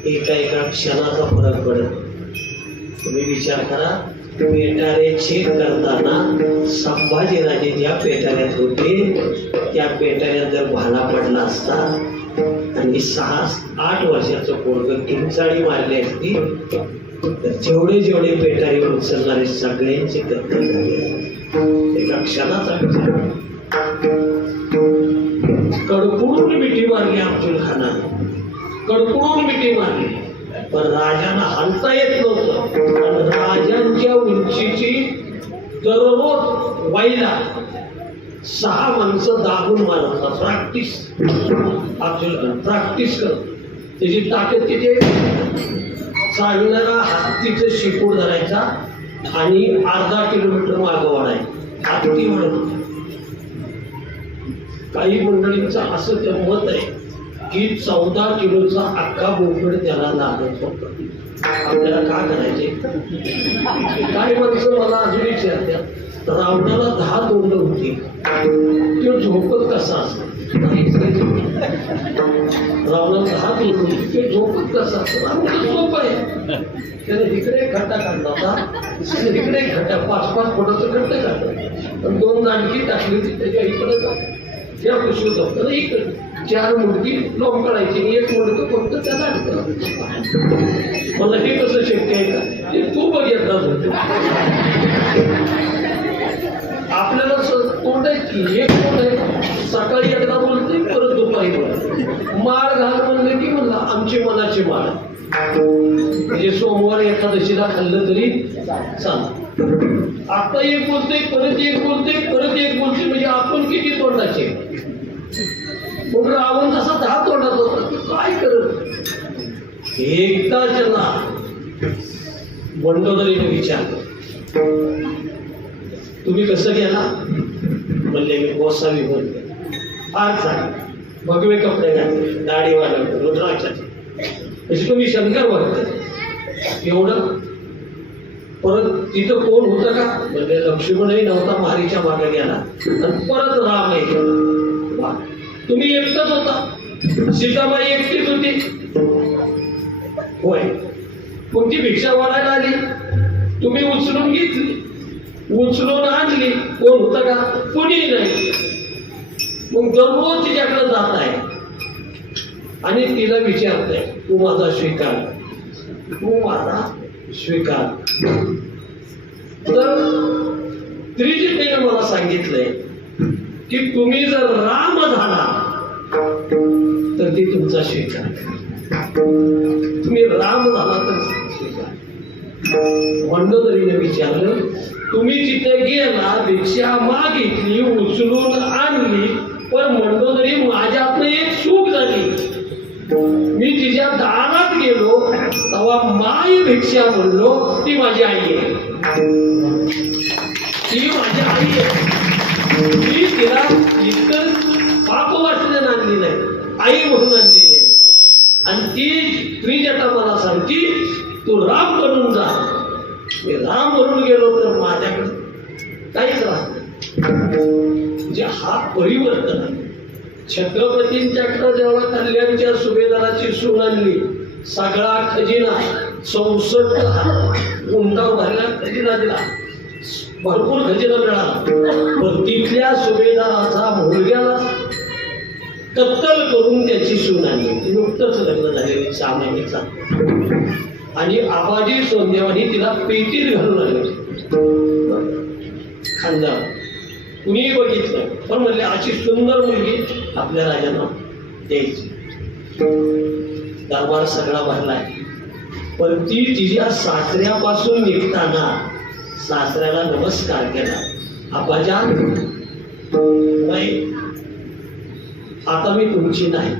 एका क्षणाचा फरक पडत. तुम्ही विचार करा पेटारे छेद करताना संभाजीराजे ज्या पेटाऱ्यात होते त्या पेटाऱ्यात जर भाला पडला असता आणि 6-8 वर्षाचं पोरग किंचाळी मारली असती तर जेवढे पेटारीवर उचलणारे सगळ्यांची कत्तल झाली. एका क्षणाचा विचार. कडकडून मिठी मारली अफजल खानाने. कडकडून मिठी मारली पण राजांना हलता येत नव्हतं. राजांच्या उंचीची दररोज वाईला 6 माणसं दाबून मारत. प्रॅक्टिस अफजल खान प्रॅक्टिस करत. त्याची ताकद तिथे चालणारा हत्तीचं शिपूड धरायचा आणि अर्धा किलोमीटर मागं वाढायचा. हत्ती म्हणत काही मंडळींचं असं ते मत आहे की 14 किलोचा अख्खा बोकड त्याला लागत होता. आपल्याला काय करायचे? काही माणसं मला अजून विचारतात, रावणाला 10 तोंड होती, तो झोपत कसा असतो? रावणाला 10 तोंड होती, ते झोपत कसा असतो? रावण झोप आहे. त्याने इकडे एक खड्डा काढला होता, इकडे एक खड्डा 5-5 फुटाचं खड्डे काढलं, पण 2 दांडकी टाकली होती त्याच्या इकडे या पिशवीत होतं ना, इकडे 4 मुडकी लोंबकळायची आणि 1 मुडकं फक्त त्याला अडकलं. मला हे कसं शक्य आहे का? ते खूप येतात होते. आपल्याला तोंड आहे की एक तोंड आहे, सकाळी एकदा बोलते परत दुपारी बोलते. माळ घाल म्हणलं की म्हणला आमची मनाची माळ, म्हणजे सोमवार एकादशीला खाल्लं तरी चालतं. आता एक बोलते परत एक बोलते परत एक बोलते, म्हणजे आपण किती तोंडाचे? मग रावण जसा 10 तोंडात होता, काय करत? एकदा त्याला मंडोदरीने विचारलं, तुम्ही कसं गेला? म्हणले मी गोसावी बोलले. फार चांगले भगवे कपडे घातले, दाढी वाढवली, रुद्राक्षाची, म्हणजे तुम्ही शंकर वाटते एवढं. परत तिथं कोण होतं का? म्हणजे लक्ष्मणही नव्हता, मारीच्या मागे गेला. आणि परत राम आहे. तुम्ही एकटाच होता? सीताबाई एकटीच होती? होय. मग ती भिक्षा वाढायला आली, तुम्ही उचलून घेतली, उचलून आणली, कोण होतं का? कुणी नाही. मग दररोज तिच्याकडे जात आहे आणि तिला विचारताय, तू माझा स्वीकार, तू माझा स्वीकार. तर त्रिजटेने मला सांगितलंय की तुम्ही जर राम झाला तर ती तुमचा स्वीकार, तुम्ही राम झाला तर स्वीकार. मंडोदरीने विचारलं, तुम्ही तिथे गेला, भिक्षा मागितली, उचलून आणली, पण मंडोदरी माझ्यातनं एक चूक झाली. मी तिच्या दारात गेलो तेव्हा माय भिक्षा म्हणलो, ती माझी आई आहे, ती माझी आई आहे. मी तिला इतर पाप वाचण्याने आणली नाही, आई म्हणून आणली नाही. आणि ती त्रिजटा मला सांगती, तू राम बनून जा. मी राम म्हणून गेलो तर माझ्याकडे काहीच राहत नाही. म्हणजे हा परिवर्तन आहे. छत्रपतींच्याकडे जेव्हा कल्याणच्या सुभेदाराची सून आणली, सगळा खजिना 64 गुंडाव भरला खजिना दिला, भरपूर खजिना मिळाला. पण तिथल्या सुभेदाराचा मुलग्याला कत्तल करून त्याची सून आणली. ती नुकतंच लग्न झालेली 6 महिन्याचा. आणि आबाजी सोंदेवानी तिला पेटीत घालून आले खानदार. कुणीही बघितलं पण म्हणले अशी सुंदर मुलगी आपल्या राजांना द्यायची. दरबार सगळा भरलाय. पण ती तिच्या सासऱ्यापासून निघताना सासऱ्याला नमस्कार केला, आबाजान नाही, आता मी तुमची नाही,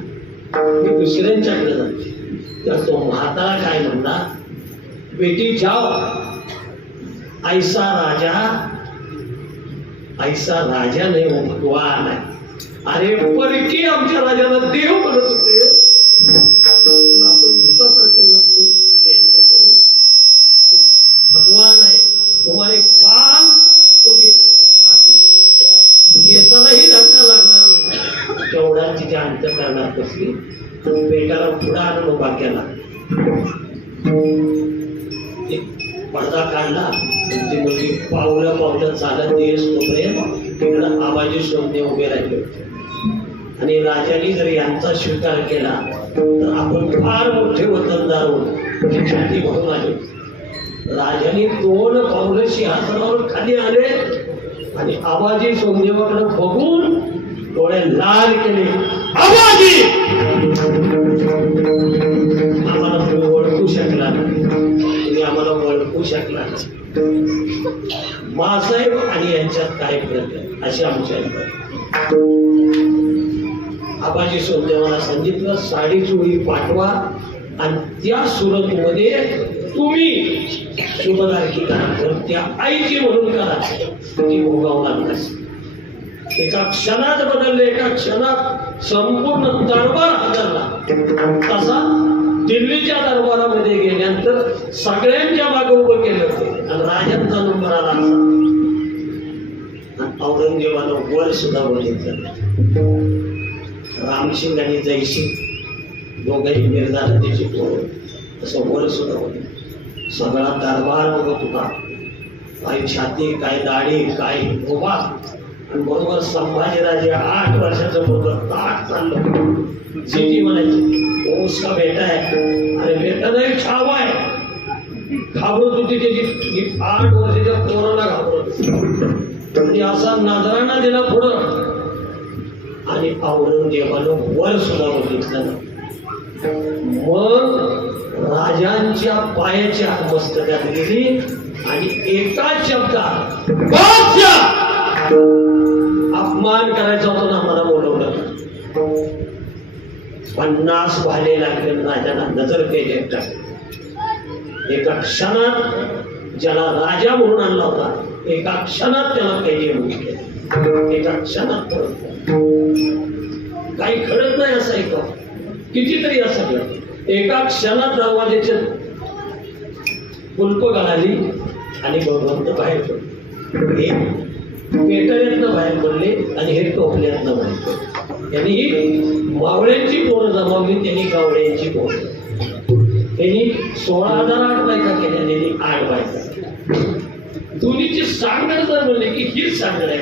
मी दुसऱ्यांच्याकडे जाते. तर तो म्हातारा काय म्हणला, बेटी जाओ, ऐसा राजा नाही, भगवान आहे. अरे परकी आमच्या राजाला देव म्हणत होते, आपण भूतासारखे नसतो. भगवान आहे, तुम्हारे पाल तो हात लगा, घेतानाही धक्का लागणार नाही. तेवढा तिच्या अंतःकरणात कसली बेटाला पुढा आणून उभा केला, पडदा काढला. ती मुलगी पावलं चालत देश तोपर्यंत तिकडं आबाजी सोंदे उभे राहिले होते. आणि राजाने जर यांचा स्वीकार केला तर आपण फार मोठे वतनदार होतो. छाती भरून आले. राजाने 2 पावलं सिंहासनावर खाली आले आणि आबाजी सोंदेवाकडे बघून डोळे लाल केले. आबाजी, आम्हाला तुम्ही ओळखू शकला नाही, तुम्ही आम्हाला ओळखू शकला नाही. मासाहेब आणि यांच्यात काय फरक आहे अशी आमच्या आबाजी सोंदेवाला सांगितलं, साडी चोळी पाठवा आणि त्या सुरतमध्ये तुम्ही शुभदारकी करा, त्या आईची म्हणून करा, ती भोगावं लागणार. एका क्षणात बदलले, एका क्षणात संपूर्ण दरबार हादरला. तसा दिल्लीच्या दरबारामध्ये गेल्यानंतर सगळ्यांच्या मागे उभं केलं होतं आणि राजांचा नंबर आला असा. औरंगजेबानं वर सुद्धा बघितलं. रामसिंग आणि जयसिंग दोघंही निर्धार त्याची पोरं असं वर सुद्धा बघितलं. सगळा दरबार बघत होता. काही छाती, काय दाढी, काय उभा. आणि बरोबर संभाजीराजे 8 वर्षाचं मुलगा ताट चाललं. सिटी म्हणायची, ओ उसका बेटा है. अरे बेटा नाही, छावा आहे. घाबरत होती त्याची 8 वर्षाच्या पोराला घाबरत. आणि असा नजराना दिला पुढं. आणि औरंगजेबानं वर सुद्धा बघितलं. मग राजांच्या पायाच्या मस्तकात गेली आणि एकाच शब्दात अपमान करायचा होता ना, मला बोलवलं. 50 भाले लागले. राजाला नजर केली. एका क्षणात ज्याला राजा म्हणून आणला होता, एका क्षणात त्याला कैदी म्हणून केलं. एका क्षणात काही घडत नाही असं ऐक, कितीतरी असं घडत. एका क्षणात दरवाजाचे कुलप गळाली आणि भगवंत बाहेर पडले. हे पेटऱ्यातनं बाहेर पडले आणि हे टोपल्यातनं बाहेर पडले. यांनी मावळ्यांची पोरं जमावली, त्यांनी गावड्यांची पोरं. त्यांनी 16,008 बायका केल्या, त्यांनी 8 बायका. दोन्हीची सांगड जर म्हणले की हीच सांगड आहे.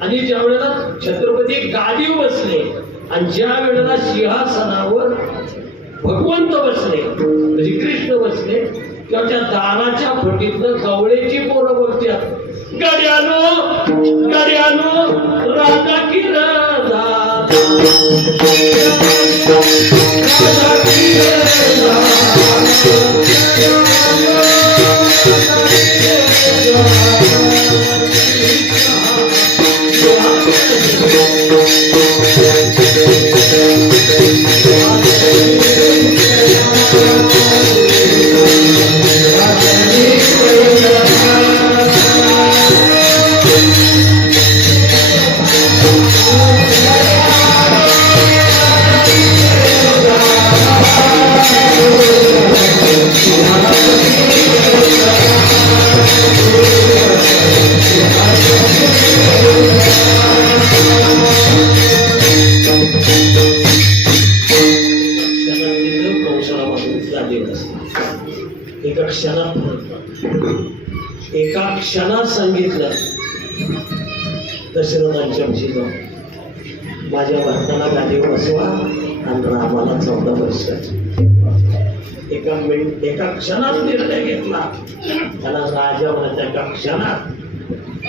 आणि ज्या वेळेला छत्रपती गादीवर बसले आणि ज्या वेळेला सिंहासनावर भगवंत बसले, म्हणजे कृष्ण बसले, तेव्हा त्या दाराच्या फटीतनं गवळेची पोरं बघत्यात, गड्यानो गड्यानो राजा की राजा, राजा की राजा. एका क्षणात सांगितलं दशरथांच्या जाऊन, माझ्या भक्ताला गादीवर बसवा आणि रामाला 14 वर्षाचे. एका क्षणात निर्णय घेतला. त्याला राजा म्हणत. एका क्षणात.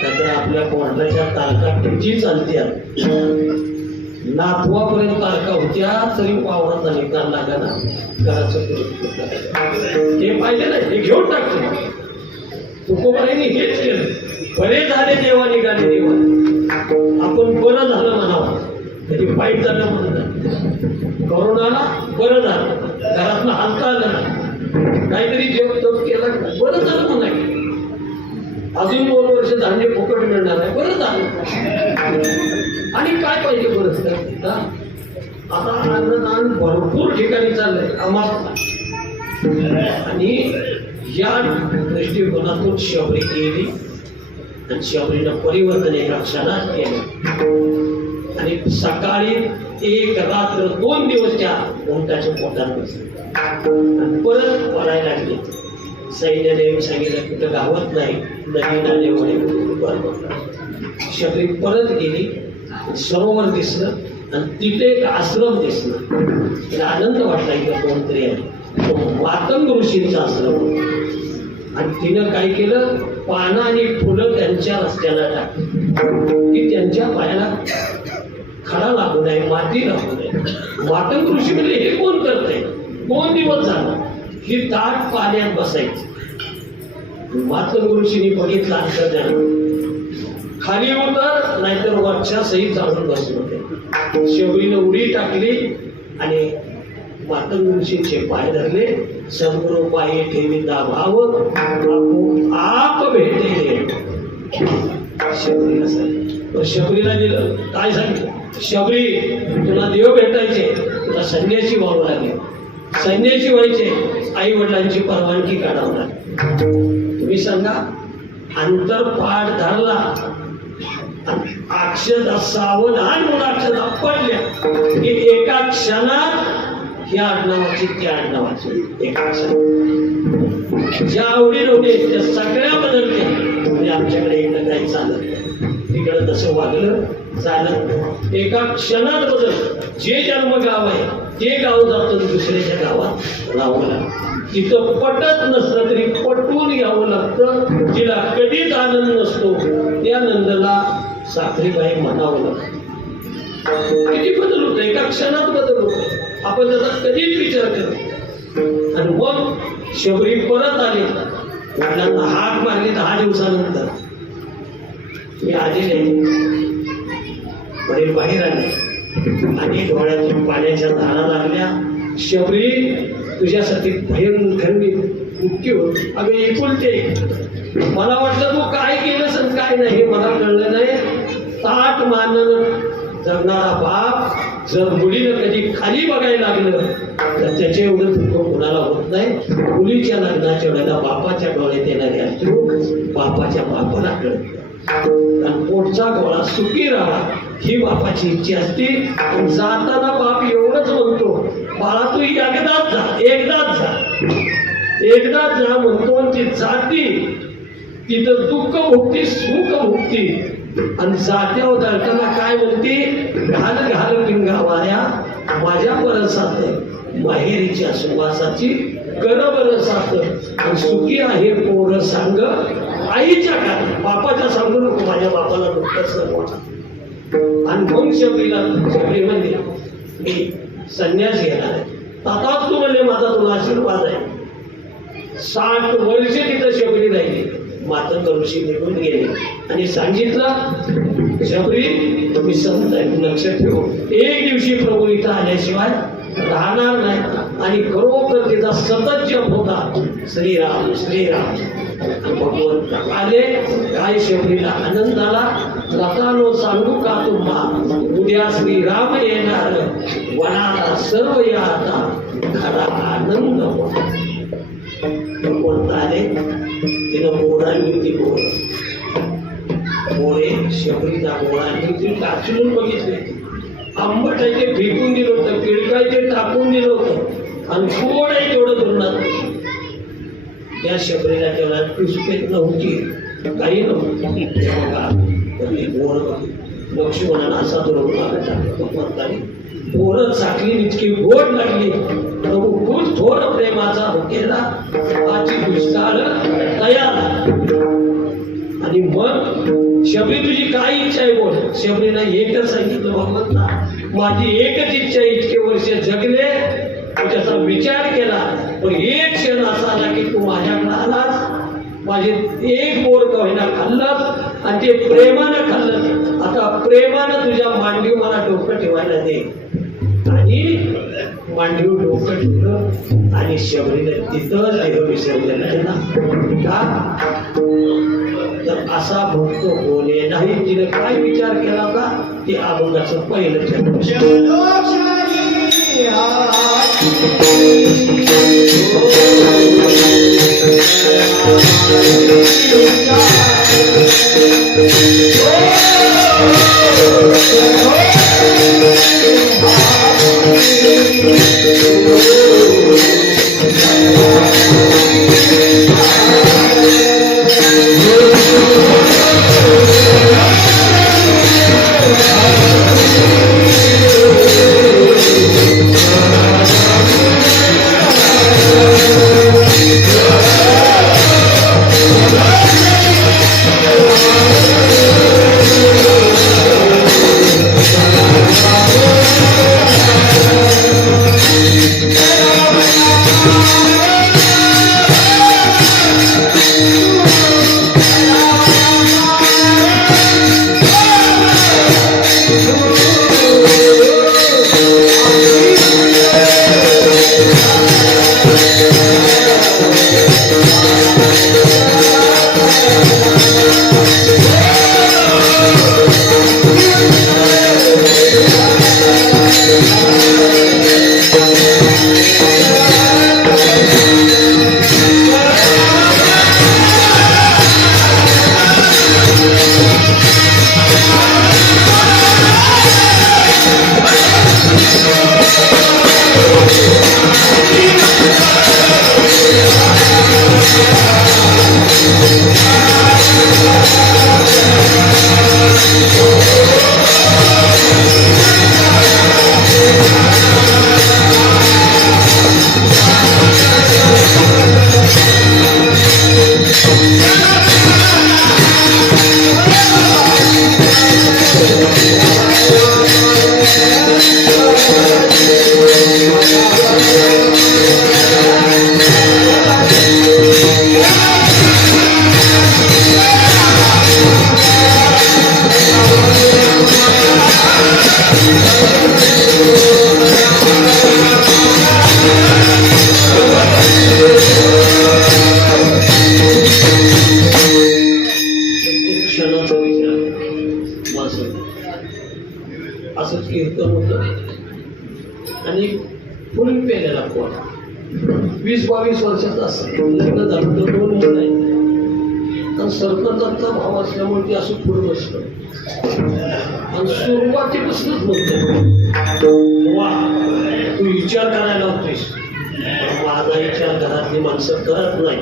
नंतर आपल्या कोर्टाच्या तारखा किती चालत्या, नातवापर्यंत तारखा होत्या, तरी वावराचा निकाल लागला. घराचं हे पाहिजे नाही, हे घेऊन टाकतो. तुकोबाईंनी हेच केलं. बरे झाले देवा निघाले देवा, आपण बरं झालं म्हणावं, तरी वाईट झालं म्हणतात. करोनाला बरं झालं, घरातनं हालता आलं ना, काहीतरी जेवण केलं, बरं झालं म्हणाय. अजून 2 वर्ष धान्य फुकट मिळणार आहे, बरं झालं. आणि काय पाहिजे बरं. आता अन्नदान भरपूर ठिकाणी चाललंय आम्हाला. आणि या दृष्टिकोनातून शबरी केली आणि शबरीनं परिवर्तन एका क्षणात केलं. आणि सकाळी 1 रात्र 2 दिवस त्या उंटाच्या पोटात बसले आणि परत पळायला लागले. सैन्याने सांगितलं कुठं गावत नाही, नदी नाले. शबरी परत गेली. सरोवर दिसलं आणि तिथे एक आश्रम दिसला. तिला आनंद वाटला की कोणतरी आहे. तो मातंग ऋषींचा आश्रम. आणि तिनं काय केलं, पानं आणि फुलं त्यांच्या रस्त्याला टाकली की त्यांच्या पायाला खडा लागू नये, माती लागू नये. मातंग ऋषी म्हणजे हे कोण करते, 2 दिवस झाला ही ताट पाण्यात बसायची. मातंग ऋषींनी बघितलं अंतर खाली उतर, नाहीतर वरच्या सहित जाऊन बसले होते. शेवटीनं उडी टाकली आणि मातंग ऋषींचे पाय धरले. समोर पायी ठेविता भाव आप भेटे. शेवटी असं शबरीला दिलं. काय सांगितलं? शबरी, तुला देव भेटायचे, तुला संन्यासी व्हावं लागेल. संन्यासी व्हायचे, आई वडिलांची परवानगी काढावं लागेल. तुम्ही सांगा, अंतरपाठ धरला, अक्षदा सावधान म्हणून अक्षदा पडल्या की एका क्षणात ह्या आडनावाची त्या आडनावाची एका क्षणात ज्या आवडी नव्हते त्या सगळ्या बदलल्या. म्हणजे आमच्याकडे इकडं काही चालत नाही, तिकडं तसं वागलं चालत. एका क्षणात बदल. जे जन्मगाव आहे ते गाव जातं दुसऱ्याच्या गावात राहावं लागतं. तिथं पटत नसलं तरी पटवून घ्यावं लागतं. जिला कधीच आनंद नसतो त्या नंदला साखरीबाई म्हणावं लागतं. किती बदल होतं, एका क्षणात बदल होतं. आपण त्याचा कधीच विचार करतो. आणि मग शबरी परत आले, वडिलांना हाक मारली 10 दिवसानंतर. मी आलेले, वडील बाहेर आले आणि डोळ्यातून पाण्याच्या धारा लागल्या. शबरी, तुझ्यासाठी भयंकर मुख्य अगं एकुलते. मला वाटलं तू काय केलंस आणि काय नाही हे मला कळलं नाही. ताट मानन जगणारा बाप जर मुलीनं कधी खाली बघायला लागलं तर त्याच्या एवढं दुःख कोणाला होत नाही. मुलीच्या लग्नाच्या वेळेला बापाच्या डोळ्यात येणारे अश्रू बापाच्या बापाला कळत. आणि पोटचा गोळा सुखी राहा ही बापाची इच्छा असते. जाताना बाप एवढंच म्हणतो, बाळा तू एकदाच जा, एकदाच जा, एकदाच जा म्हणतो. आणि ती जाती, तिथं दुःख भोगती, सुख भोगती. आणि जात्यावर धडताना काय म्हणते, घाल घाल पिंगा वाऱ्या माझ्या परसात माहेरीच्या सुवासाची कर बरसात. आणि सुखी आहे पोर सांग आईच्या काय, बापाच्या सांगू नको, माझ्या बापाला दुःख सर्व. आणि मग शबरी म्हणते, मी संन्यास घेणार आहे. आताच तू म्हणले माझा तुला आशीर्वाद आहे. 60 वर्ष तिथं शबरी राहिली. माता ऋषी निघून गेले आणि सांगितलं, शबरी तुम्ही संत आहे, लक्षात ठेव, एक दिवशी प्रभू इथं आल्याशिवाय राहणार नाही. आणि खरोखर तिचा सतत जप होता, श्रीराम श्रीराम. भगवंत आले. काय शबरीला आनंद झाला. रथानो सांगू का तुम्हा, उद्या श्रीराम येणार, वनाला सर्व या आता खरा आनंद होता. भगवंत आले. तिनं बोरांनी ती बोरे शबरीचा बोरांनी ती टाचून बघितले. आंबटाचे फेकून दिलं होतं, किडकायचे टाकून दिलं होतं आणि गोड आहे तेवढं धरणार. त्या शबरीला तेवढा पुष्पेत नव्हती, काही नव्हती. बोर लक्ष्मणाला असा धरून बोरं चाकली इतकी गोड लागली. प्रभू खूप थोर प्रेमाचा होकेला आजची दुष्काळ तयार. आणि मग शबरी तुझी काय इच्छा आहे बोल. शबरीला एकच सांगितलं, भगवंता माझी एकच इच्छा, इतके वर्ष जगले, त्याचा विचार केला, पण एक क्षण असा आला की तू माझ्याकडे आलास, माझे एक बोर का होईना खाल्लंस आणि ते प्रेमानं खाल्लं. आता प्रेमानं तुझ्या मांडीव मला डोकं ठेवायला दे. आणि मांडीव डोकं ठेवलं आणि शबरीने तिथं दैव विसरलेलं आहे ना. का तर असा भक्त बोले नाही. तिने काय विचार केला होता ते अभंगाचं पहिलं असंच कीर्तन होतं आणि फुल पेलेला कोण 20-22 वर्षाचा असं लग्न झालं तर 2 मुलं आहेत आणि सरपंचाचा भाव असल्यामुळे ते असं पुढे बसलं आणि सुरुवातीपासूनच म्हणतो वा तू विचार करायला होतेस माझा विचार घरातली माणसं करत नाही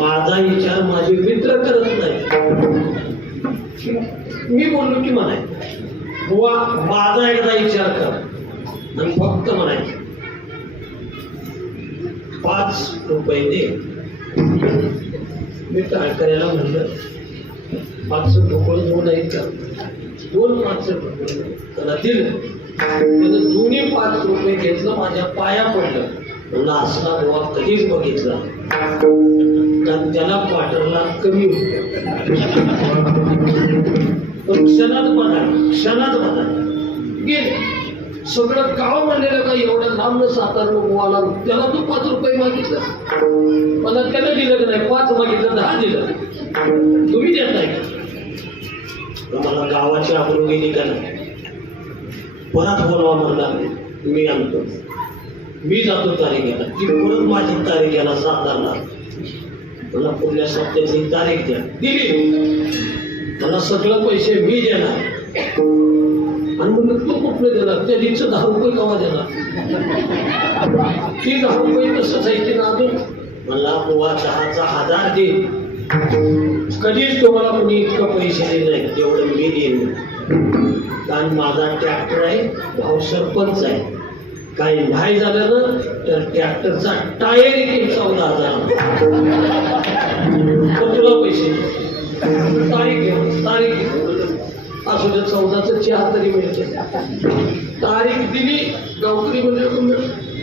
माझा विचार माझे मित्र करत नाही मी बोललो की म्हणाय बुवा माझा एकदा विचार कर आणि फक्त म्हणायचं 5 रुपये दे मी काय करायला म्हणलं 5 ढोकळे दोन आहेत का 2 5 त्याला दिलं त्यानं दोन्ही 5 रुपये घेतलं माझ्या पाया पडलं म्हणलं असला बुवा कधीच बघितला कारण त्याला क्वार्टरला कमी पण क्षणात बघा गेले सगळं गाव म्हणलेलं का एवढ्या लांब सातारा गोवाला त्याला तू 5 रुपये मागितलं मला त्याला दिलं नाही 5 मागितलं 10 दिलं तुम्ही देत नाही का मला गावाची आबरू गेली का नाही परत बोलवा म्हणला मी आणतो मी जातो तारीखेला ती परत माझी तारीखेला सातारला मला पुढल्या सप्त्याची तारीख द्या दिली मला सगळं पैसे मी देणार आणि म्हणलं तू कुठले देणार त्या दिवशी 10 रुपये केव्हा देणार ती 10 रुपये तसंच आहे की ना अजून मला बुवा 10चा 1000 दे कधीच तुम्हाला कोणी इतकं पैसे दिले नाही तेवढं मी देईन कारण माझा ट्रॅक्टर आहे भाऊ सरपंच आहे काही नाही झालं ना तर ट्रॅक्टरचा टायर येईल 14,000 तुला पैसे तारीख असू द्या 14चं 4 तरी मिळते तारीख दिली गावकरी म्हणजे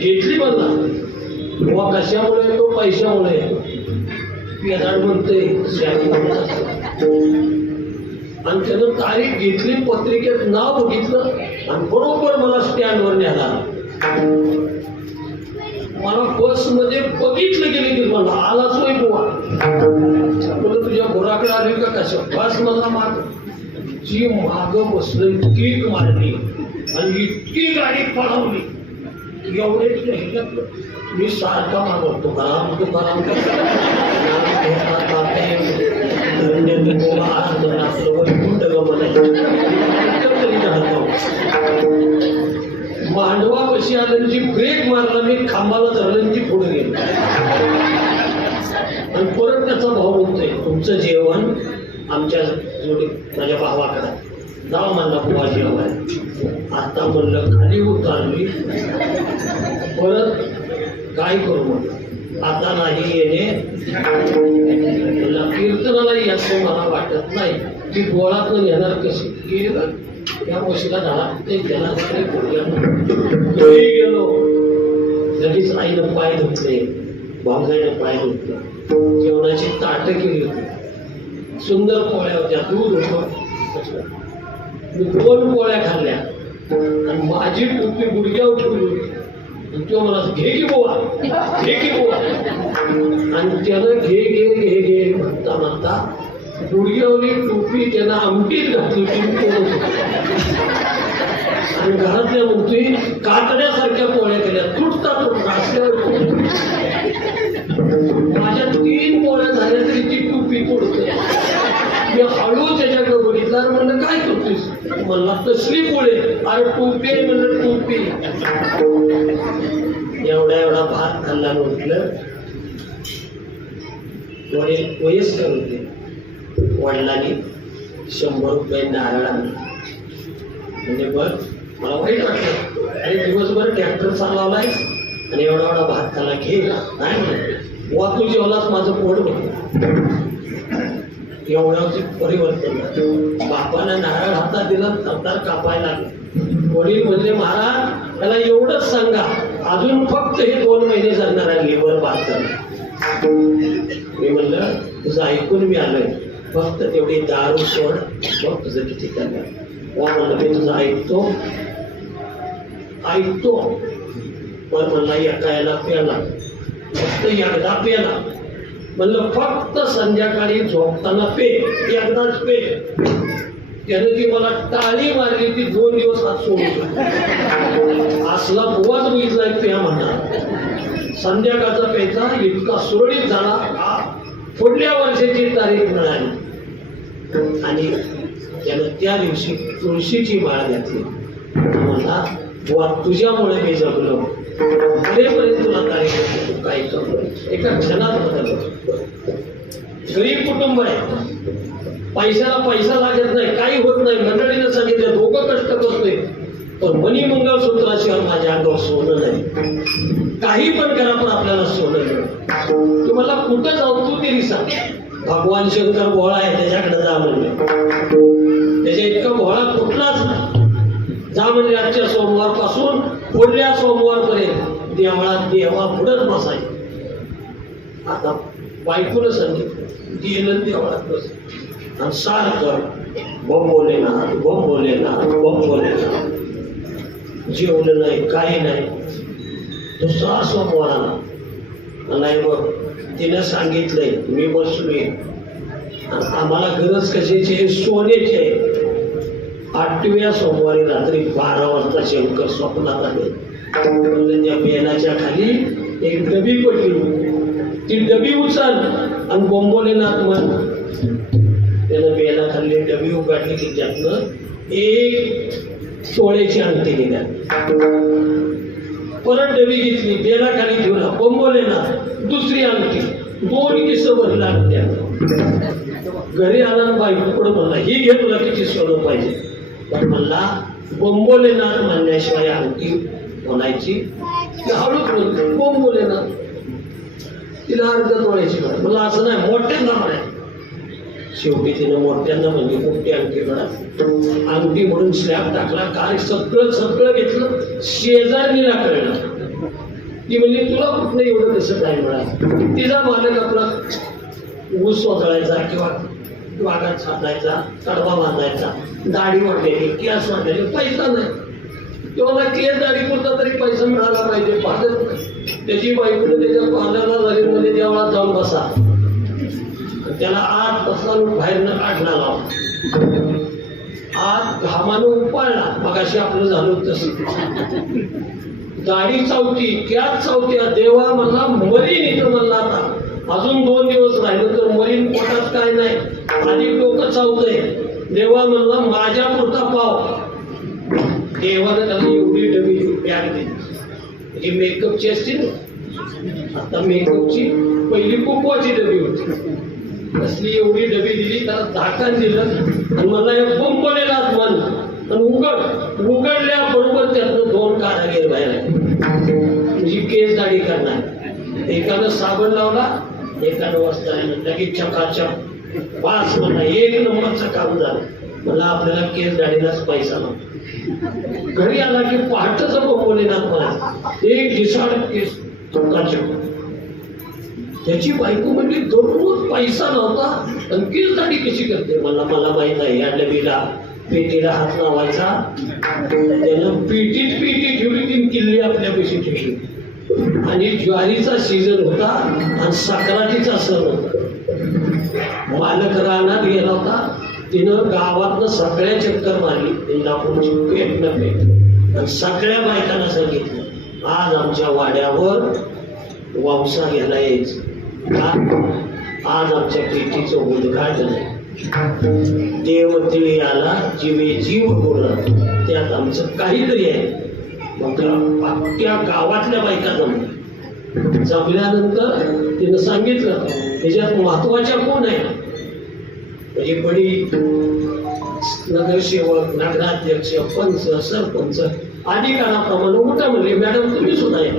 घेतली मला बुवा कशामुळे तो पैशामुळे पेदाड म्हणतोय आणि त्यानं तारीख घेतली पत्रिकेत नाव बघितलं आणि बरोबर मला स्टँडवर न्यायला मला बसमध्ये बघितलं गेले की मला आलाच होय बुवा तुझ्या घोराकडे आली का कशा बस मला माग जी माग बसलं किक मारली आणि इतकी गाडी पळवली एवढे मी सारखा मागवतो तुकाराम मांडवा कशी आल्याची ब्रेक मारला मी खांबाला धरल्याची पुढे गेलो आणि परत त्याचा भाव म्हणतोय तुमचं जेवण आमच्या जोडी माझ्या भावाकडे जाऊ म्हणला बुवा जेवण आता म्हणलं खाली उतरली परत काय करू म्हणलं आता नाही येणे म्हणलं कीर्तनाला याचं मला वाटत नाही ती गोळातून येणार कशी गेलं त्या म्हशीला झाला ते त्याला गेलो लगेच आईनं पाय धुतले भावजाईनं पाय धुतले जेवणाची ताटं केली होती सुंदर पोळ्या होत्या दूध होतं मी 2 पोळ्या खाल्ल्या आणि माझी टोपी गुडघ्यावर ठेवली होती तो मला घे की बोवा आणि त्यानं घे म्हणता म्हणता गुडघ्यावरी टोपी त्यानं आमटीत घातली होती आणि घरातल्या म्हणतोय कातड्यासारख्या पोळ्या केल्या, तुटता तुटता असल्यावर माझ्या 3 पोळ्या झाल्या तरी ती टोपी तोडते. मी हळू त्याच्याकडे बघितला, म्हणलं काय करतोस? म्हणला तसली पोळे. अरे टोपी आहे म्हणलं, टोपी. एवढा भात खाल्ला म्हटलं. वयस्कर होते. वडिलांनी 100 रुपये नारळ आणले. म्हणजे बघ मला वाईट वाटलं, अरे दिवसभर ट्रॅक्टर चालवलाय आणि एवढा भात खाल्ला, घे नाही म्हणलं, वा तू जेवलाच माझं पोट बघ. एवढ्यावरती परिवर्तन. बापानं नारळ हातात दिला, तरतार कापायला लागले. वडील म्हणले महाराज त्याला एवढंच सांगा, अजून फक्त हे 2 महिने चालणार आहे लिव्हर बात. मी म्हणलं तुझं ऐकून मी आलोय, फक्त तेवढी दारू सोड, मग तुझं किती करणार. वा म्हणलं मी तुझं ऐकतो पण म्हणला एका याला प्याला, फक्त एकदा प्याला. म्हणलं फक्त संध्याकाळी झोपताना पे, एकदाच पे. त्यानं ती मला टाळी मारली, ती 2 दिवस हात सोडून असला बुवाच बघितलाय प्या म्हणा. संध्याकाळचा प्यायचा इतका सुरळीत झाला, पुढल्या वर्षाची तारीख मिळाली आणि त्यानं त्या दिवशी तुळशीची माळ घातली. म्हणला बुवा तुझ्यामुळे मी जगलो, अरेपर्यंत तुला तारीख तू काय करतो. एका क्षणात बदललं. गरीब कुटुंब आहे, पैशाला पैसा लागत नाही, काही होत नाही. मंडळीनं सांगितलं दोघं कष्ट करतोय, पण मनी मंगळसूत्राशिवाय माझ्या अंगावर सोनं नाही. काही पण करा पण आपल्याला सोनं नाही. तुम्हाला कुठं जाऊ तू तरी सांग. भगवान शंकर भोळा आहे, त्याच्याकडे जा म्हणले. त्याच्या इतका भोळा कुठलाच नाही. जा म्हणजे आजच्या सोमवारपासून पुढल्या सोमवारपर्यंत देवा पुढंच बसायचं. आता बायकोनं सांगितलं गेलं देवळात बस आणि सारखं बम बोलेनाथ, बम बोलेनाथ, बम बोलेनाथ. जेवलं नाही, काही नाही. दुसरा सोमवार आला, नाही बघ तिनं सांगितलंय, मी बसलोय, आम्हाला गरज कशाची, सोन्याची आहे. 8व्या सोमवारी रात्री 12 वाजता शंकर स्वप्नात आले. त्या बेनाच्या खाली एक डबी पडली, ती डबी उचल आणि बोंबोलेनाथ म्हण. त्यानं बेना खाली डबी उघडली की त्यातनं 1 तोळ्याची अंगठी निघाली. परत डबी घेतली, बेना खाली ठेवला, बोंबोलेनाथ, दुसरी अंगठी, 2 किस्से भरला. घरी आला बायको पुढे म्हणला ही घे, तुला किती सोनं पाहिजे. पण म्हणला बोंबोलेनाथ म्हणण्याशिवाय अंगठी म्हणायची. हळूच म्हणते बोंबोलेनाथ, तिला अर्ध तोळ्याची म्हणाय. मला असं नाही, मोठ्यांना म्हणाय. शेवटी तिनं मोठ्यांना म्हणजे मोठी अंगठी म्हणा. अंगठी म्हणून स्लॅब टाकला, काय सगळं घेतलं. शेजारणीला कळलं. ती म्हणली तुला कुठलं एवढं कसं काय मिळालं. तिचा मालक आपला ऊस सोदळायचा किंवा वाघात छाटायचा, कडवा बांधायचा, दाढी वाढलेली, केस वाढलेली, पैसा नाही. तेव्हा केस दाढी पुरता तरी पैसा मिळाला पाहिजे, पाहत नाही. त्याची बायकोने त्याच्या पाण्याला नदीमध्ये देवळात जाऊन बसा, त्याला आत बसला बाहेरनं काढला लावला, आत घामानं उपाळला. मगाशी आपलं झालं तसं. दाढी चावती, त्याच चावत्या. देवा म्हणला मरीन इथं म्हणला, आता अजून 2 दिवस राहिलं तर मरीन, पोटात काय नाही, आधी डोकं चावतंय. देवा म्हणला माझ्या पुरता पाव. देवानं त्याला एवढी डबी बॅग दिली. ही मेकअपची असते ना, आता मेकअपची पहिली कुकवाची डबी होती, असली एवढी डबी दिली. त्याला झाकण दिलं आणि मला एक बोंबलेनाथ म्हण आणि उघडल्याबरोबर त्यातनं 2 कारागीर बाहेर आले. म्हणजे केस दाढी करणार. एकानं साबण लावला, एकानं वस्त्रानं, लगेच चकाचक वास म्हणा, 1 नंबरचं काम झालं. मला आपल्याला केस दाढीलाच पैसा नव्हता. घरी आला की पहाटच बोंबलेनाथ म्हणा, 1 दिसाड केस चकाचक. त्याची बायको म्हणजे दररोज पैसा नव्हता आणि केस दाढी कशी करते. मला माहित आहे. या डबीला पेटीला हात लावायचा, त्यानं पेटी ठेवली, 3 किल्ली आपल्या पैसे ठेवली. आणि ज्वारीचा सीझन होता आणि साखरातीचा सण होता. मालक रानात गेला होता, तिनं गावातनं सगळ्या चक्कर मारली, इंदापूरची पेट न पेट. आणि सगळ्या बायकांना सांगितलं आज आमच्या वाड्यावर वावसा घ्यायला यायचं का? आज आमच्या पेटीचं उद्घाटन आहे. देवदेवी आला जीवे जीव बोला त्यात आमचं काहीतरी आहे. मग अख्ख्या गावातल्या बायका जमल्यानंतर तिनं सांगितलं त्याच्यात महत्वाच्या कोण आहे म्हणजे बडी नगरसेवक नगराध्यक्ष पंच सरपंच अधिकाराप्रमाणे उठा म्हणले मॅडम तुम्ही सुद्धा या.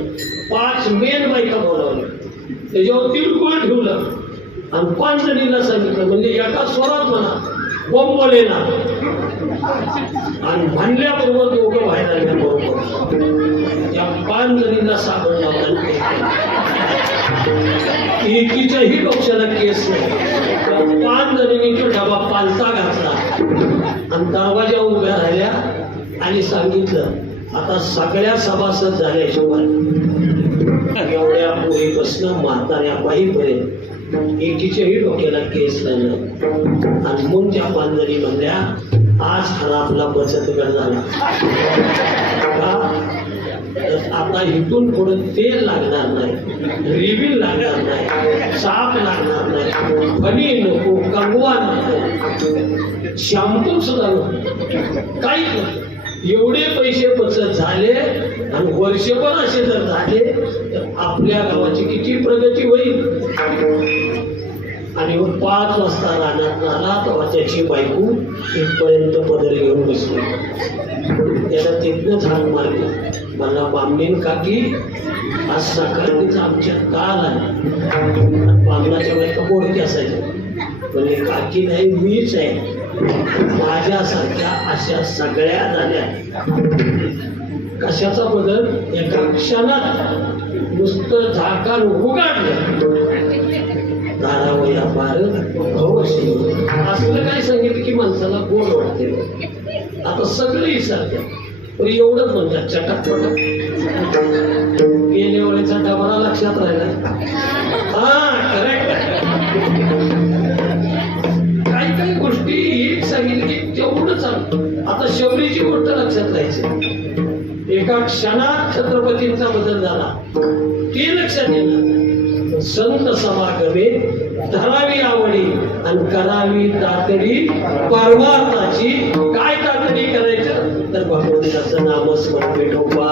5 मेन बायका बोलावल्या त्याच्यावर तिळगुळ ठेवलं आणि 5 जणींना सांगितलं म्हणजे एका स्वरात म्हणा बोंबले ना आणि म्हणल्याबरोबर दोघं बाहेर आल्याबरोबर त्या 5 जणींना साबण लावला. एकीच्याही डोक्याला केस नाही. 5 जणींनी तो डबा पालता घातला आणि दरवाजा उभ्या राहिल्या आणि सांगितलं आता सगळ्या सभासद झाल्याशिवाय एवढ्या पोरीपासून म्हाताऱ्या बाईपर्यंत एकीच्याही डोक्याला केस नाही. आणि मग त्या 5 जणी म्हणल्या आज खरा आपला बचत गट झाला. आता इथून पुढे तेल लागणार नाही, रिबीन लागणार नाही, साप लागणार नाही, फणी नको, कंगवा नको, शॅम्पू सुद्धा नको, काही नको. एवढे पैसे बचत झाले आणि वर्षभर असे जर झाले तर आपल्या गावाची किती प्रगती होईल. आणि 5 वाजता रानात आला तेव्हा त्याची बायको इथपर्यंत पदर घेऊन बसली. त्याला तिथनं झाड मारलं. मला बामणीन काकी आज सकाळीच आमच्या काल आहे. बामणाच्या बायका बोलती असायच्या म्हणजे काकी नाही मीच आहे. माझ्यासारख्या अशा सगळ्या झाल्या. कशाचा बदल एका क्षणात नुसतं झाकान उघडलं धारावया पार असलं काय सांगितलं की माणसाला गोड वाटते. आता सगळे विसरते पण एवढंच म्हणतात चटापट गेल्या वेळेचा डबरा लक्षात राहिला. हा करेक्ट. काही काही गोष्टी एक सांगितली की तेवढंच आता शबरीची गोष्ट लक्षात राहायची. एका क्षणात छत्रपतींचा बदल झाला ते लक्षात येणार. संत समागमे धरावी आवडी आणि करावी तातडी परमार्थाची. काय तातडी करायचं तर भगवंताचं नामस्मरण भेटोबा.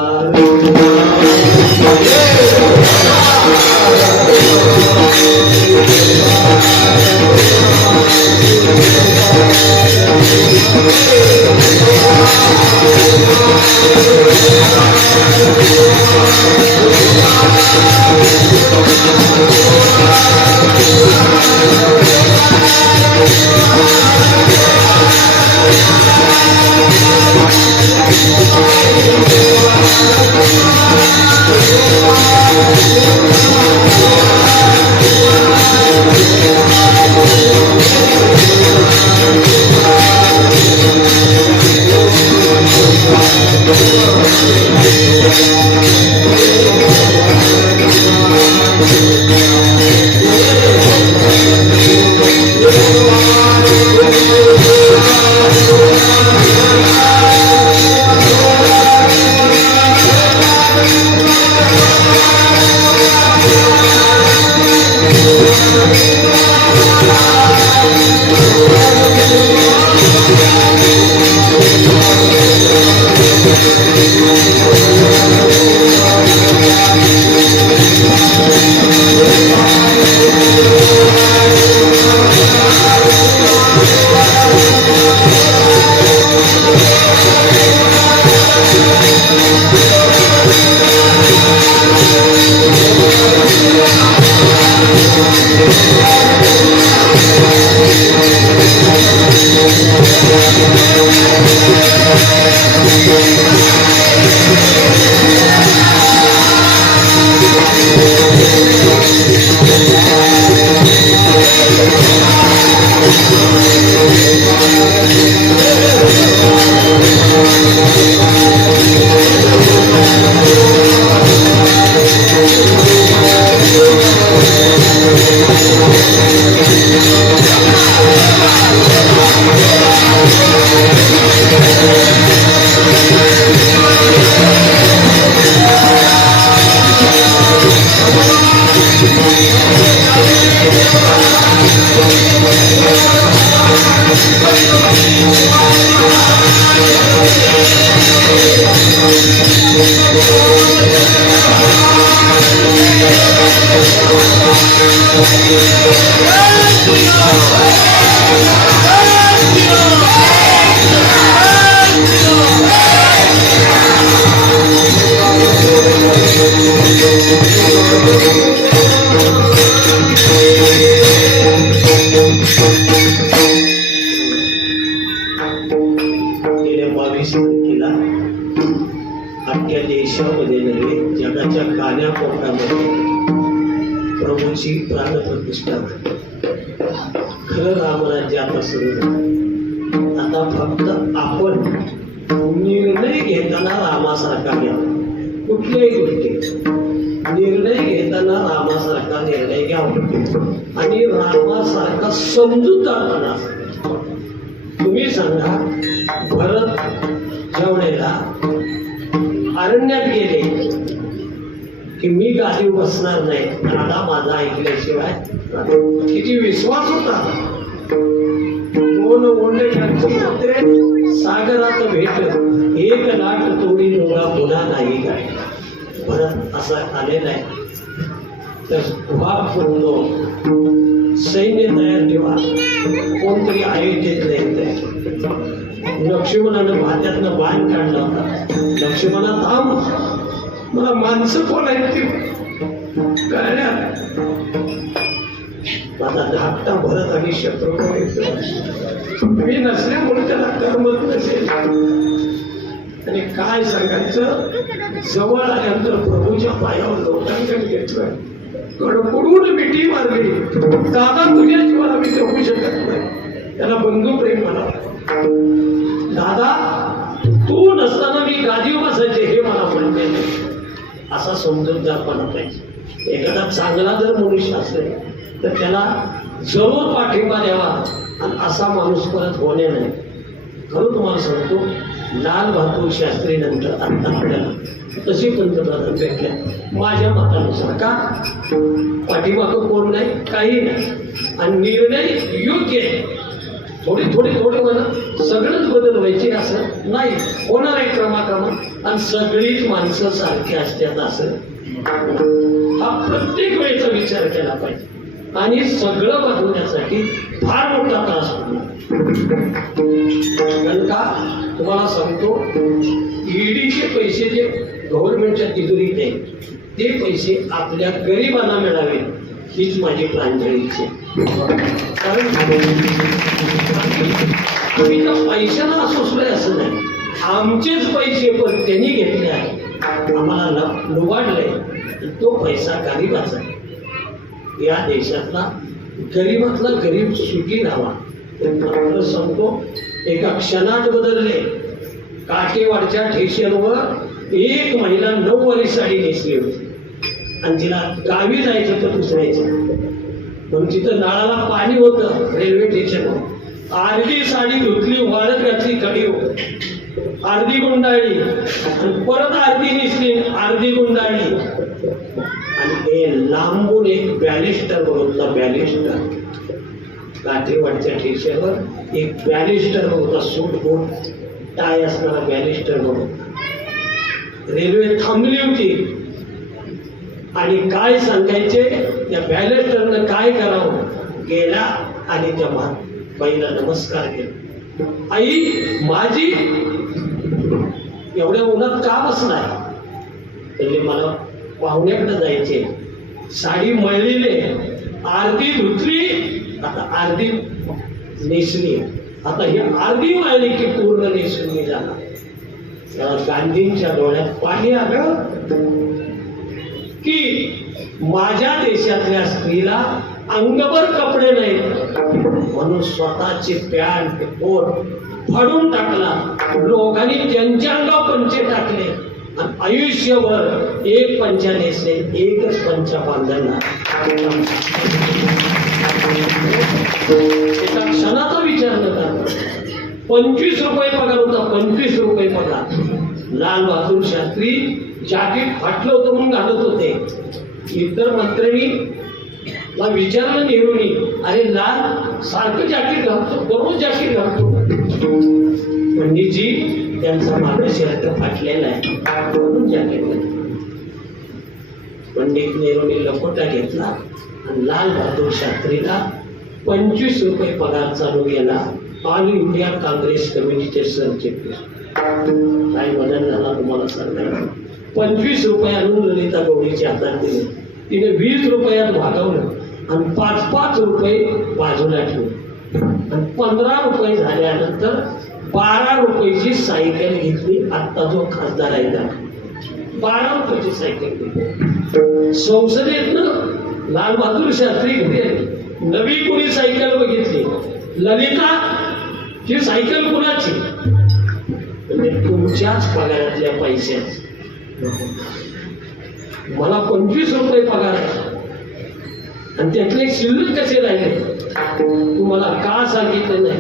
गेल्या 22 तारखेला अख्ख्या देशामध्ये नव्हे जगाच्या कान्याकोपऱ्यामध्ये प्रभूची प्राणप्रतिष्ठा झाली. खरं रामराज्य आता सुरू झालं. आता फक्त आपण निर्णय घेताना रामासारखा घ्यावा. कुठल्याही गोष्टी निर्णय घेताना रामासारखा निर्णय घ्यावा आणि रामासारखा समजूतदारपणा. तुम्ही सांगा, भरत ज्या वेळेला अरण्यात गेले की मी गादी बसणार नाही, राधा माझा ऐकल्याशिवाय, किती विश्वास होता. 2 ओंडे सागरात भेट, 1 लाट तोडी डोळा पुन्हा नाही काय. भरत असा आलेला आहे. तर उभा करून सैन्य तयार ठेवा, कोणतरी अयोध्येत नाही. लक्ष्मणानं भात्यातनं बाण काढला होता. लक्ष्मणा थांब, मला माणसं कोण आहेत ती कळण्यात. माझा धाकटा भरत आणि शत्रुघ्न मी नसल्यामुळे त्याला करमत नसेल. आणि काय सांगायचं, जवळ आल्यानंतर प्रभूच्या पायावर लोटांकन घेतलं, कडकडून मिठी मारली. दादा तुझ्या जीवाला मी जगू शकत नाही. त्याला बंधू प्रेम म्हणाला. दादा तू नसताना मी गादीवर बसायचे हे मला म्हणते नाही. असा समजूतदारपणा पाहिजे. एखादा चांगला जर मनुष्य असेल तर त्याला जरूर पाठिंबा द्यावा आणि असा माणूस परत होणे नाही. खरं तुम्हाला सांगतो, लाल बहादूर शास्त्री नंतर आता आपल्याला तसे पंतप्रधान भेटल्या. माझ्या मतानुसार का पाठीमागं कोण नाही, काही नाही, आणि निर्णय योग्य आहे. थोडे मला सगळंच बदल व्हायचे असं नाही, होणार आहे क्रमाक्रमात. आणि सगळीच माणसं सारखी असतात असं हा प्रत्येक वेळेचा विचार केला पाहिजे. आणि सगळं बदलण्यासाठी फार मोठा त्रास होतो. कारण का तुम्हाला सांगतो, ईडीचे पैसे जे गव्हर्नमेंटच्या तिजोरीत आहे ते पैसे आपल्या गरिबांना मिळावे हीच माझी प्रांजळ इच्छा. कारण आम्ही त्या पैशाला सोसलोय असं नाही, आमचेच पैसे पण त्यांनी घेतले आहे, आम्हाला लुबाडलंय. तो पैसा गरिबाचा आहे. या देशातला गरीबातला गरीब सुखी राहावा. तर सांगतो, एका क्षणात बदलले. काठेवाडच्या ठेशनवर एक महिला 9 वारी साडी नेसली होती आणि तिला गावी जायचं तर दुसऱ्याचं. पण तिथं नळाला पाणी होतं रेल्वे स्टेशनवर. अर्धी साडी धुतली, वाळत घातली, कडी अर्धी गुंडाळी आणि परत अर्धी नेसली, अर्धी गुंडाळी. आणि हे लांबून एक बॅलिस्टर होता. बॅलिस्टर काठेवाडच्या ठेक्यावर एक बॅलिस्टर होता, सूट बूट टाय असणारा बॅलिस्टर होता. रेल्वे थांबली होती आणि काय सांगायचे, त्या बॅलिस्टरनं काय करावं, गेला आणि त्या बाईला नमस्कार केला. आई माझी एवढ्या उन्हात का बसलाय? म्हणजे मला पाहुण्याकडे जायचे. साडी मळलेली, अर्धी धुतली, आता अर्धी नेसली. आता ही अर्धी वाळली की पूर्ण नेसली जाणार. गांधींच्या डोळ्यात पाणी आलं की माझ्या देशातल्या स्त्रीला अंगभर कपडे नाहीत म्हणून स्वतःचे पॅन्ट कोट फाडून टाकला. लोकांनी त्यांच्या अंगावर पंचे टाकले आणि आयुष्यभर एक पंचा नेसले, एकच पंचा बांधला. एका क्षणाचा विचार न करता 25 रुपये पगार होता, 25 रुपये पगार. लाल बहादूर शास्त्री जॅकेट फाटलं होतं म्हणून घालत होते. इतर मंत्र्यांनी विचारलं नेहरूनी, अरे लाल सारखं जॅकेट घालतो, दररोज जॅकेट घालतो. पंडितजी त्यांचा मागे शर्ट फाटलेला आहे म्हणून जॅकेट घालतो. पंडित नेहरूने लखोटा घेतला आणि लाल बहादूर शास्त्रीला 25 रुपये पगार चालू केला. ऑल इंडिया काँग्रेस कमिटीचे सरचिटणीस. काय बदल झाला तुम्हाला सांगायला. 25 रुपये आणून ललिता गौरीच्या हातात दिले. तिने 20 रुपयात भागवलं आणि 5-5 रुपये बाजूला ठेवले आणि 15 रुपये झाल्यानंतर 12 रुपयाची सायकल घेतली. आत्ता जो खासदार आहे ना 12 रुपयाची सायकल घेतली. संसदेतनं लाल बहादूर शास्त्री घेतले. नवी कोणी सायकल बघितली. ललिता ही सायकल कुणाची? म्हणजे तुमच्याच पगारातल्या पैशाच. मला 25 रुपये पगार आहे आणि त्यातले शिल्लक कसे राहिले तुम्हाला का सांगितलं नाही.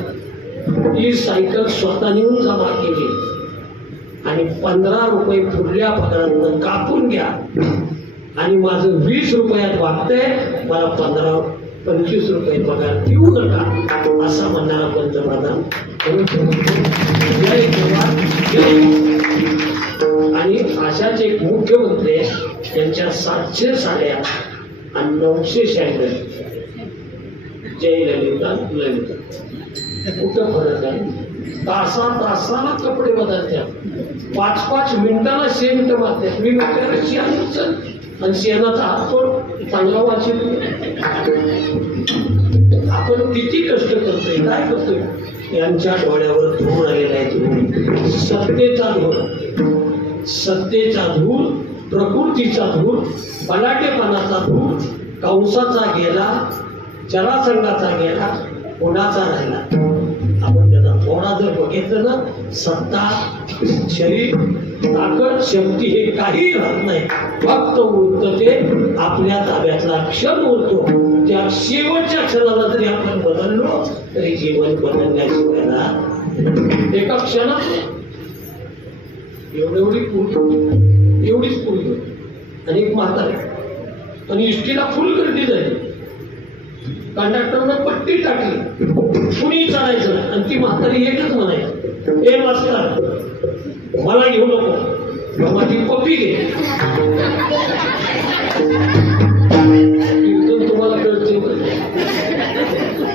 ही सायकल स्वतः नेऊन जमा केली आणि 15 रुपये पुढल्या पगारातून कापून घ्या आणि माझं 20 रुपयात वागतंय. मला 25 रुपये पगार देऊ नका असा म्हणणारा पंतप्रधान. जय जवान जय. आणि अशाच एक मुख्यमंत्री त्यांच्या 700 साड्या आणि 900 शँडल. जय ललिता ललिता. कुठं फरक आहे. तासाला कपडे बदलतात. 5-5 मिनिटाला शेण मारतात. मी म्हटलं शेण आणि शेणाचा हात पण चांगला वाचेल. आपण किती कष्ट करतोय काय करतोय. यांच्या डोळ्यावर धूळ आलेला आहे. सत्तेचा धूळ, प्रकृतीचा धूळ, बलाटेपणाचा धूळ. कंसाचा गेला, जरासंधाचा गेला, कोणाचा राहिला. आपण त्याचा थोडा जर बघितलं ना सत्ता, शरीर, ताकद, शक्ती हे काही राहत नाही. फक्त उरतं ते आपल्या ताब्यातला क्षण उरतो. त्या शेवटच्या क्षणाला जरी आपण बदललो तरी जीवन बदलण्याशिवाय ना एका क्षणात एवढीच पुढे आणि एक म्हातारे आणि इष्टीला फुल गर्दी झाली. कंडक्टरनं पट्टी टाकली. कुणी चढायचं आणि ती म्हातारी एकच म्हणायची, ए मास्तर मला घेऊ नको, माझी पप्पी घे. तुम्हाला कळते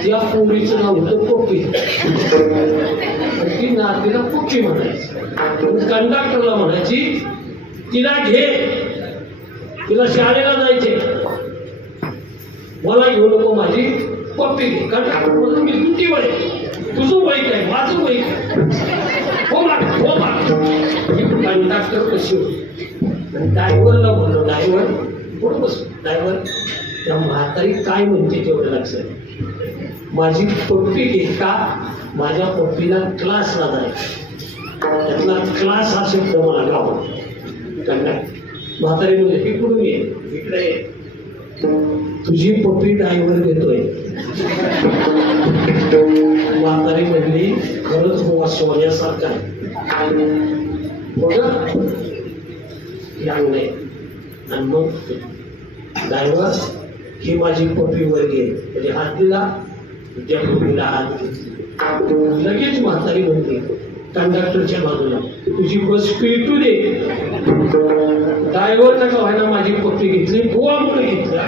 त्या पोरीचं नाव होतं पप्पी. ती नातीला पप्पी म्हणायची. कंडक्टरला म्हणायची तिला घे, तिला शाळेला जायचे, मला घेऊ नको, माझी पप्पी घे. कंडक्टर म्हणून मी तुमची वय, तुझं वय काय, माझं वय काय, हो माग. कंडक्टर कशी होती. ड्रायव्हरला बोललो, ड्रायव्हर पुढं बस. ड्रायव्हर त्या म्हातारी काय म्हणते तेवढं लक्षात. माझी पप्पी घे का, माझ्या पप्पीला क्लासला जायचं. त्यातला क्लास हा शब्द मला गाव. कंडक्टर म्हातारी म्हणजे ही कुठून ये, इकडे तुझी पप्पी ड्रायव्हर घेतोय. म्हातारी म्हणली खरंच हो सोन्यासारखा आहे. नाही आणि मग ड्रायव्हर ही माझी पप्पी वर घे म्हणजे हात दिला. त्या पप्पीला हात घेतला. लगेच म्हातारी म्हणते कंडक्टरच्या बाजूला तुझी बस पिटू दे. ड्रायव्हर नका व्हायला माझी पप्पी घेतली, पोवामुळे घेतला.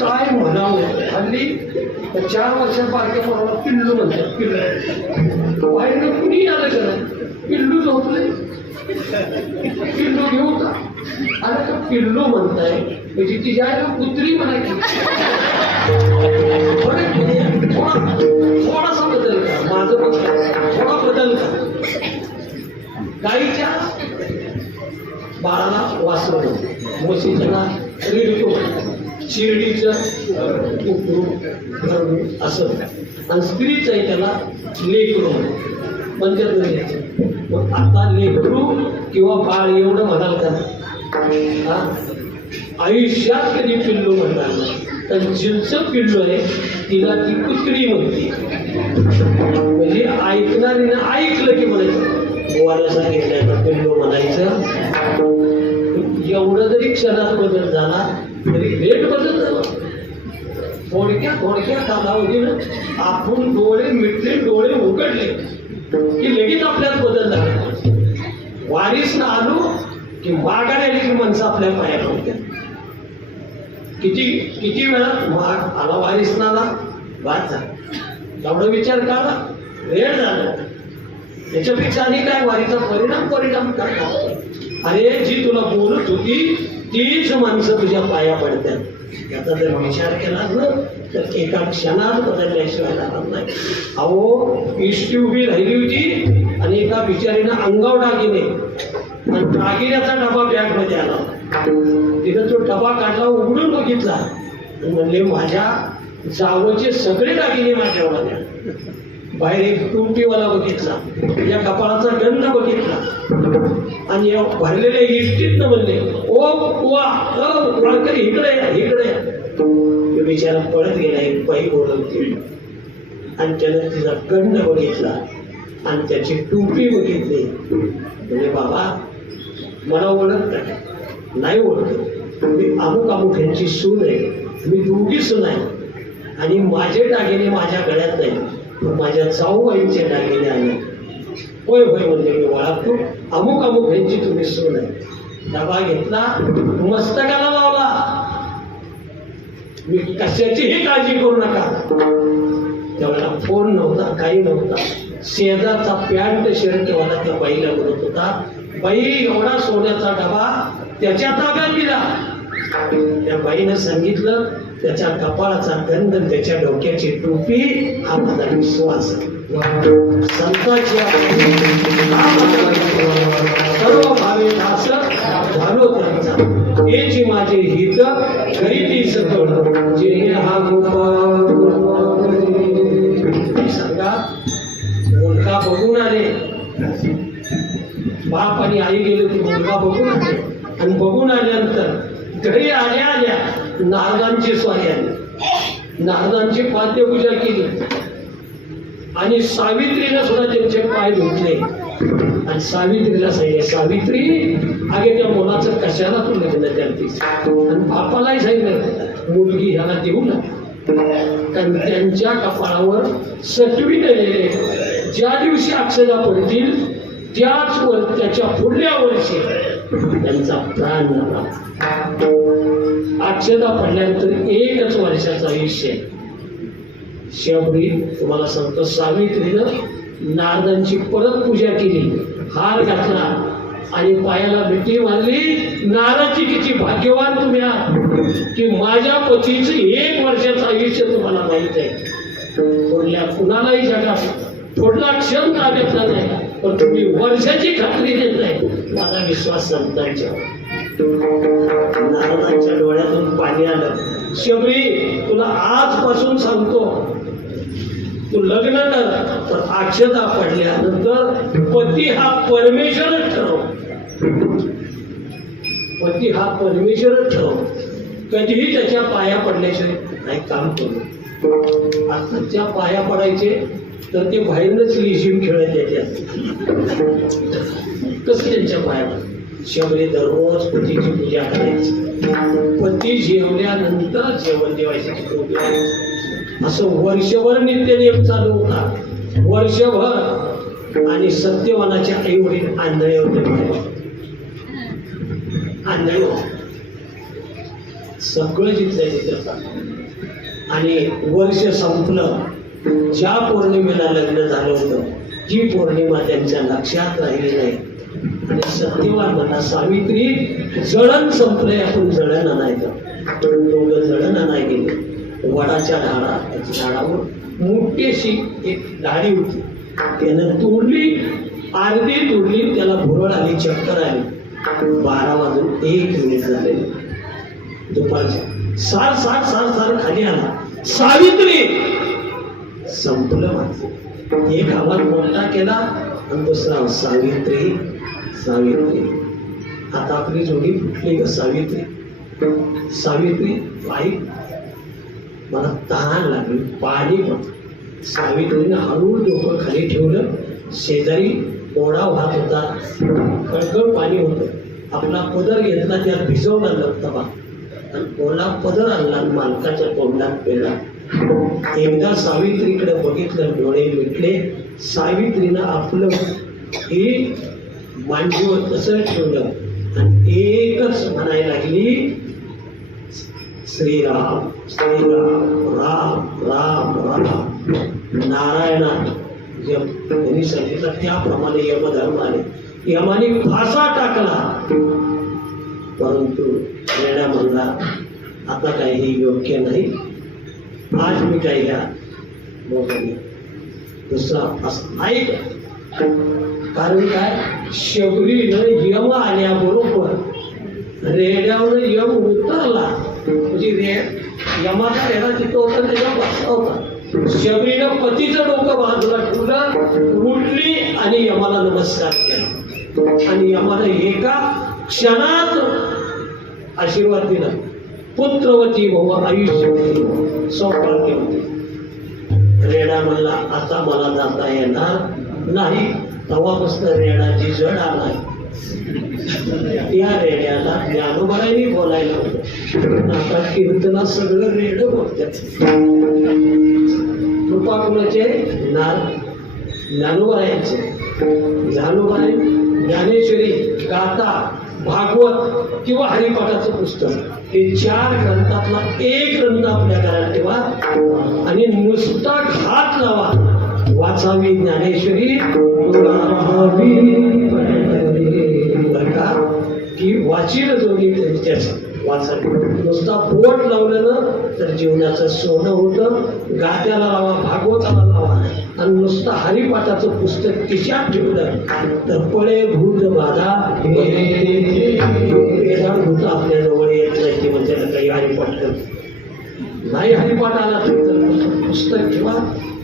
काय म्हणावं. हल्ली 4 वर्षापारख्या मला पिल्लू म्हणतात. पिल्लू बाहेर कुणी आलं करा, पिल्लू झोपले, पिल्लू घेऊ का. अरे का पिल्लू म्हणताय म्हणजे तिच्या आईला कुत्री म्हणायची. थोडासा बदल का, माझं थोडा बदल का. गाईच्या बाळाला वासरं, म्हशीच्या रेडिओ, शिर्डीचं असं आणि स्त्रीचं आहे त्याला लेकरू म्हणतात. मग आता लेकरू किंवा बाळ एवढं म्हणाल का. आयुष्यात कधी पिल्लू म्हणणार नाही. तर जिंचं पिल्लू आहे तिला ती कुत्री म्हणते. म्हणजे ऐकणारीनं ऐकलं की म्हणायचं गोवाला सांगितलं पिल्लू म्हणायचं. एवढं जरी क्षणात बदल झाला तरी रेट बदल झाला. थोडक्या कालावधीनं आपण डोळे मिटले, डोळे उघडले की लगेच आपल्यात बदल झाला. वारीसनं आलो की माघार आली की माणसं आपल्या पाया पडतात. किती वेळा माग आला वारीसनाला बाद झाला, एवढा विचार करा वेळ झाला. त्याच्यापेक्षा आणि काय वारीचा परिणाम काय? अरे जी तुला बोलत होती तीच माणसं तुझ्या पाया पडतात. याचा जर विचार केला ना तर एका क्षणात बदलल्याशिवाय राहणार नाही. अहो इष्टी उभी राहिली होती आणि एका बिचारीनं अंगावर दागिने आणि दागिन्याचा डबा बॅग मध्ये आला. तिथं तो डबा काढला, उघडून बघितला आणि म्हणले माझ्या जावचे सगळे दागिने माझ्यावर आल्या. बाहेर एक टोपीवाला बघितला, या कपाळाचा गंध बघितला आणि या भरलेल्या इष्टीत म्हणले ओ वा वाळकरी इकडे या इकडे या. तो बिचारा पळत गेला, एक बाई बोलवते आणि त्यानं तिचा गंध बघितला आणि त्याची टोपी बघितली. म्हणजे बाबा मला ओळखत नाही ओळखत, मी अमुक यांची सून आहे, मी दोघी सून आहे आणि माझे दागिने माझ्या गळ्यात नाही, माझ्या जाऊबाईंचे दागिने आले. होय होय म्हणजे मी ओळखतो, अमुक यांची तुम्ही सून आहे. डबा घेतला, मस्तकाला लावला. मी कशाचीही काळजी करू नका. त्यावेळेला फोन नव्हता, काही नव्हता. शेजारचा पॅन्ट शर्ट वाला त्या बाईला म्हणत होता, बाई एवढा सोन्याचा डबा त्याच्या ताब्यात दिला. त्या बाईनं सांगितलं त्याच्या कपाळाचा गंध, त्याच्या डोक्याची टोपी हा माझा विश्वास. संतांची सर्व भावे दास झालो त्यांचा, हेची माझे हित करीती सकळ जे हा गोपाळ. सांगा मुलगा बघून आले, बाप आणि आई गेले की मुलगा बघून आले आणि बघून आल्यानंतर घरी आल्या नारदांची स्वारी आली. नारदांची पाद्यपूजा केली आणि सावित्रीने सुद्धा त्यांचे पाय धुतले आणि सावित्रीला सांगितले, सावित्री अगे त्या मुलाचं कशाला तू लग्न करतेस? आणि बापालाही सांगितलं मुलगी ह्याला देऊ नका, कारण त्यांच्या कपाळावर सटवीने ज्या दिवशी अक्षदा पडतील त्याच त्याच्या पुढल्या वर्षी त्यांचा प्राण झाला. अक्षदा पडल्यानंतर एकच वर्षाचं आयुष्य. शेवटी तुम्हाला सांगतो, सावित्रीनं नारदांची परत पूजा केली, हार घातला आणि पायाला मिठी मारली. नारदजी किती भाग्यवान तुम्ही आहात की माझ्या पतीचं 1 वर्षाचं आयुष्य तुम्हाला माहित आहे. पुढल्या कुणालाही जगात थोडला क्षण का घेतला नाही, पण तुम्ही वर्षाची खात्री देत नाही. माझा विश्वास संतांच्या. नारदांच्या डोळ्यातून पाणी आलं. शबरी तुला आजपासून सांगतो, तू लग्न कर, तर अक्षता पडल्यानंतर पती हा परमेश्वरच ठरव. पती हा परमेश्वरच ठरव. कधीही त्याच्या पाया पडल्याशिवाय काही काम करू. आता त्या पाया पडायचे तर ते बाहेरनच लिशिम खेळत येतात. कसं त्यांच्या पाया पड. शबरी दररोज पतीची पूजा करायची, पती जेवल्यानंतर जेवण देवायची. असं वर्षभर नित्यनियम चालू होता, वर्षभर. आणि सत्यवानाच्या आई वडील आंधळे होते, आंधळे सगळं जिथलं. आणि वर्ष संपलं. ज्या पौर्णिमेला लग्न झालं होतं जी पौर्णिमा त्यांच्या लक्षात राहिली नाही. आणि सत्यवान म्हणा, सावित्री जळण संपलंय, आपण जळण आणायचं. दोघं जळण आणाय गेले. वडाच्या झाडावर मोठी अशी एक डाळी होती, त्यानं तोडली, अर्धी तोडली, त्याला भुरळ आली, चक्कर आली. 12 वाजून 1 मिनिट झाले दुपारच्या. सार खाली आला, सावित्री. संपलं माझं. एक आवाज मोठा केला आणि दुसरा सावित्री सावित्री. आता आपली जोडी फुटली का सावित्री? सावित्री आई मला तहान लागली, पाणी पण. सावित्रीने हळूहळू डोकं खाली ठेवलं. शेजारी ओढा वाहत होता, कळकळ पाणी होतं. आपला पदर घेतला, त्यात भिजवला लपतबा आणि ओला पदर आणला आणि मालकाच्या तोंडात पेला. एकदा सावित्रीकडे बघितलं, डोळे मिटले. सावित्रीनं आपलं हे मांडीवर तसं ठेवलं आणि एकच म्हणायला लागली, श्रीराम श्रीराम राम राम राम नारायणा. त्यांनी सांगितलं त्याप्रमाणे यमधर्माने यमाने फासा टाकला. परंतु रेडा म्हणला, आता काही योग्य नाही, आज मी काय घ्या दुसरा असं ऐक. कारण काय, शबरीनं यम आल्याबरोबर रेड्यावर यम उतरला. म्हणजे यमाचा रेडा तिथं होता, त्याच्या बसला होता. शबरीनं पतीचं डोकं बाजूला ठेवलं, उठली आणि यमाला नमस्कार केला. आणि यमाला एका क्षणात आशीर्वाद दिला, पुत्रवती भव आयुष्य सौभाग्य होते. रेडा म्हणला, आता मला जाता येणार नाही. तेव्हापासून रेडाची जड आलाय. त्या रेड्याला ज्ञानोबाईने बोलायला होतं. आता कीर्तना सगळं रेड बोलतात. कृपा कुणाचे? ज्ञानोबाईंचे. ज्ञानोबाई ज्ञानेश्वरी, गाथा, भागवत किंवा हरिपाठाचं पुस्तक, हे 4 ग्रंथातला एक ग्रंथ आपल्या घरात ठेवा आणि नुसता घात लावा. वाचावी ज्ञानेश्वरी की वाचील जोडी त्याचं वाचावी. नुसता बोट लावलं ना तर जीवनाचं सोनं होतं. गात्याला लावा, भागवताला लावा आणि नुसतं हरिपाठाचं पुस्तक खिशात ठेवलं तर पळे भूत बाधा भूत आपल्या जवळ येत नाही. ते म्हणजे काही हरिपाठ करत नाही. हरिपाठ आला तर पुस्तक ठेवा,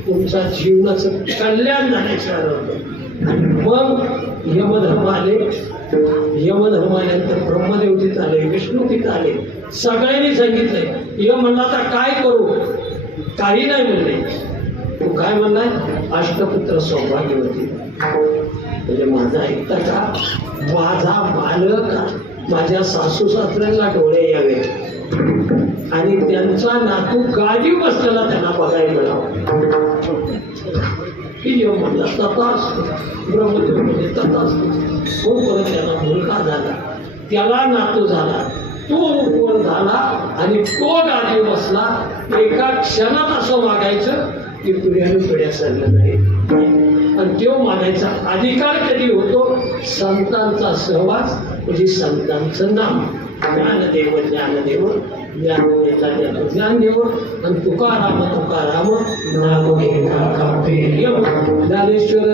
तुमच्या जीवनाचं कल्याण जाण्याचं होतं. आणि मग यमधर्म आले. यमधर्म आल्यानंतर ब्रह्मदेव तिथं आले, विष्णू तिथं आले. सगळ्यांनी सांगितलंय. यम म्हणला आता काय करू? काही नाही म्हणले. तू काय म्हणलाय? अष्टपुत्र सौभाग्यवती. म्हणजे माझा ऐकता का? माझा मालक माझ्या सासू सासऱ्यांना डोळे यावे आणि त्यांचा नातू गादी बसलेला त्यांना बघायला मिळावा. म्हणला तथाच. ब्रह्मदेव म्हणजे तथाच. तो परत त्याला मुलगा झाला, त्याला नातू झाला, तो वर झाला आणि तो गादी बसला. एका क्षणात असं मागायचं की पिढ्याने पिढ्या सरलं नाही. आणि तो मागायचा अधिकार कधी होतो? संतांचा सहवास, म्हणजे संतांचं नाम. ज्ञानदेव ज्ञानदेव ज्ञानदेवता ज्ञान ज्ञानदेव आणि तुकाराम तुकाराम नाम घेता कापे. ज्ञानेश्वर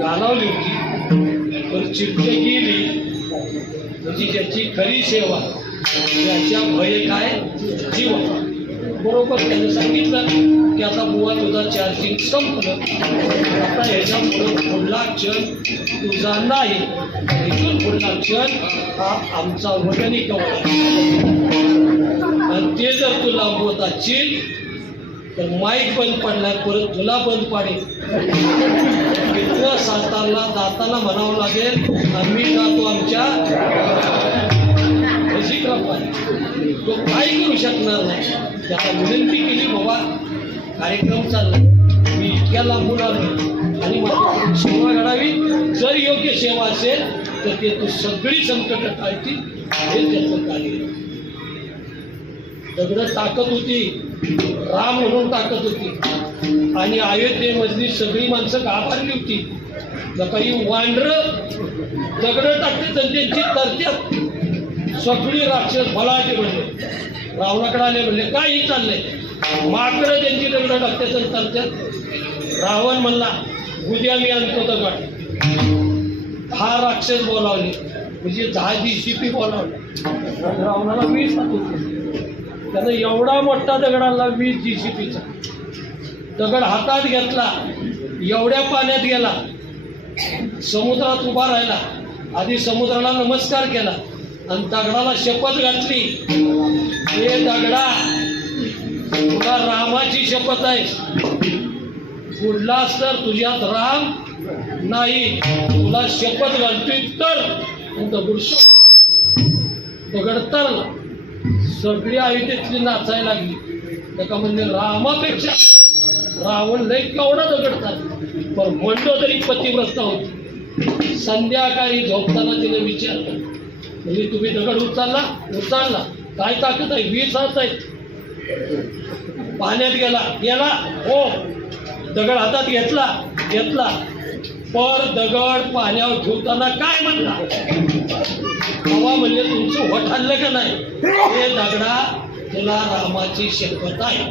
घालावली होती, पण चिठ्ठी गेली म्हणजे ज्याची खरी सेवा त्याच्या भय काय? जीव. बरोबर त्याने सांगितलं की आता बुवा तुझा चार्जिंग संपलं, आता ह्याच्यामुळं पुढला क्षण तुझा नाही, इथून पुढला क्षण हा आमचा वगनी कवळ. आणि ते जर तू लांबवत असशील तर माईक बंद पडलाय, परत तुला बंद पाडेल. इथं सातारला जाताना म्हणावं लागेल आम्ही जातो आमच्या तो काही करू शकणार नाही. त्याला विनंती केली, बाबा कार्यक्रम चालला, मी इतक्या लांबून आलो आणि मला सेवा घडावी. जर योग्य सेवा असेल तर ते तू सगळी संकट टाळतील. हे त्याचं कार्य. दगड टाकत होती, राम म्हणून टाकत होती आणि अयोध्येमधली सगळी माणसं घाबरली होती. काही वांढर दगड टाकते तर त्यांची तरत्यात सगळी राक्षस फलाटे म्हणले. रावणाकडे आले म्हणले काय ही चाललंय. माकडं त्यांची दगड टाकते तर तरत्यात. रावण म्हणला उद्या मी आणतो दगड. हा राक्षस बोलावले म्हणजे 10 JCB बोलावले. रावणाला 20 हात होते. त्यानं एवढा मोठा दगड आणला 20 JCBचा. दगड हातात घेतला, एवढ्या पाण्यात गेला, समुद्रात उभा राहिला. आधी समुद्राला नमस्कार केला आणि दगडाला शपथ घातली. हे दगडा, तुला रामाची शपथ आहे, बुडलास तर तुझ्यात राम नाही, तुला शपथ घालतोय तर. दगड तरला. सगळी आयुष्यातली नाचायला लागली. त्याका म्हणजे रामापेक्षा रावण लय केवढा दगडतात. पण म्हणलं तरी पतिव्रत होती. संध्याकाळी झोपताना तिने विचारलं म्हणजे तुम्ही दगड उचलला काय ताकद आहे. 20 हात आहे. पाण्यात गेला हो. दगड हातात घेतला पर दगड पाण्यावर ठेवताना काय म्हणला. बाबा म्हणले तुमचं होठ हल्लं का नाही. हे दगडा तुला रामाची शपथ आहे.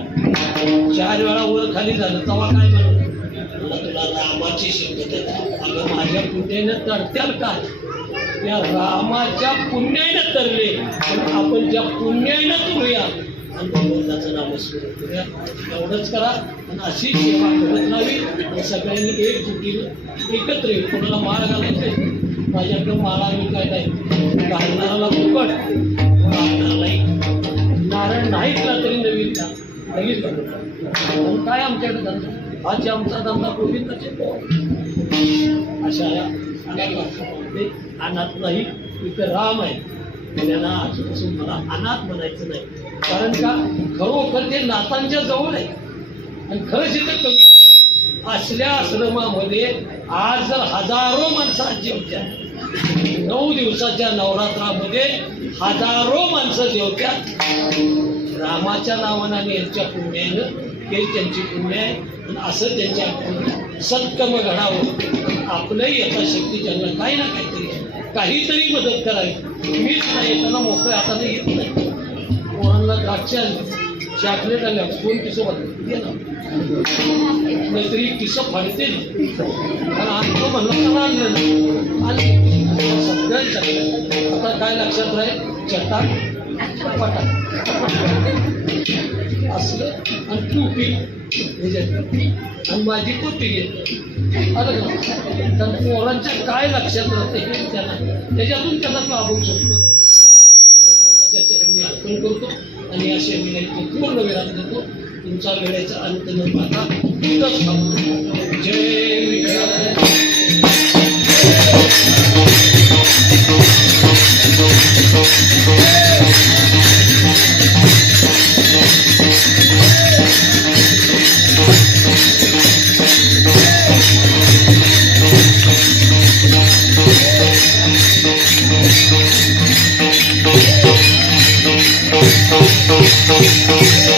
4 वेळा वर खाली झालं तेव्हा काय म्हणलं तुला रामाची शपथ आहे. अगं माझ्या पुण्यानं तरत्याल काय. त्या रामाच्या पुण्यानं तरले आपण ज्या पुण्यानं तुरूया आणि भगवंताचं नामस्मरण करूया. एवढंच करा आणि अशी सेवा करत राहावी. सगळ्यांनी एकजुटीनं एकत्र येऊ. कोणाला माळ घालायचे माझ्याकडं माळा मी काय नाही घालणाराला फुकट घालणारालाही नारायण नाही केला तरी नवीन का लगेच करतो. काय आमच्याकडे धंदा हाच आमचा धंदा गोविंदाचे अशा अनाथ नाही. इथं राम आहे. त्यांना आजपासून मला अनाथ म्हणायचं नाही. कारण का खरोखर ते नातांच्या जवळ आहे. आणि खरंच इथं कमी असल्या आश्रमामध्ये आज जर हजारो माणसं जेवत्या. 9 दिवसाच्या नवरात्रामध्ये हजारो माणसं जेवत्या. रामाच्या नावानं आणि यांच्या पुण्यानं हे त्यांची पुण्य आहे. आणि असं त्यांच्या सत्कर्म घडावं. आपलंही यथाशक्ती त्यांना काही ना काहीतरी मदत करावी. मीच नाही येताना मोकळ्या हाताने येत नाही. कोणाला द्राक्ष चॉकलेट आल्या कोण किसं वाटत नाहीतरी किसं फाडते. कारण आणतो म्हणलं तर आणलं आणि सगळ्यांच्या आता काय लक्षात राहील चटाक पटाक असलं आणि टोपी आणि माझी टोपी घेतली. आलं का तर पोरांच्या काय लक्षात राहते हे त्यांना त्याच्यातून त्यांना लाभू शकतो. भगवंताच्या चरणी अर्पण करतो आणि अशा विनंती पूर्ण विराम देतो. तुमचा वेळेचा अंत न पाहता इथंच थांबतो. जय विठ्ठल. Thank you.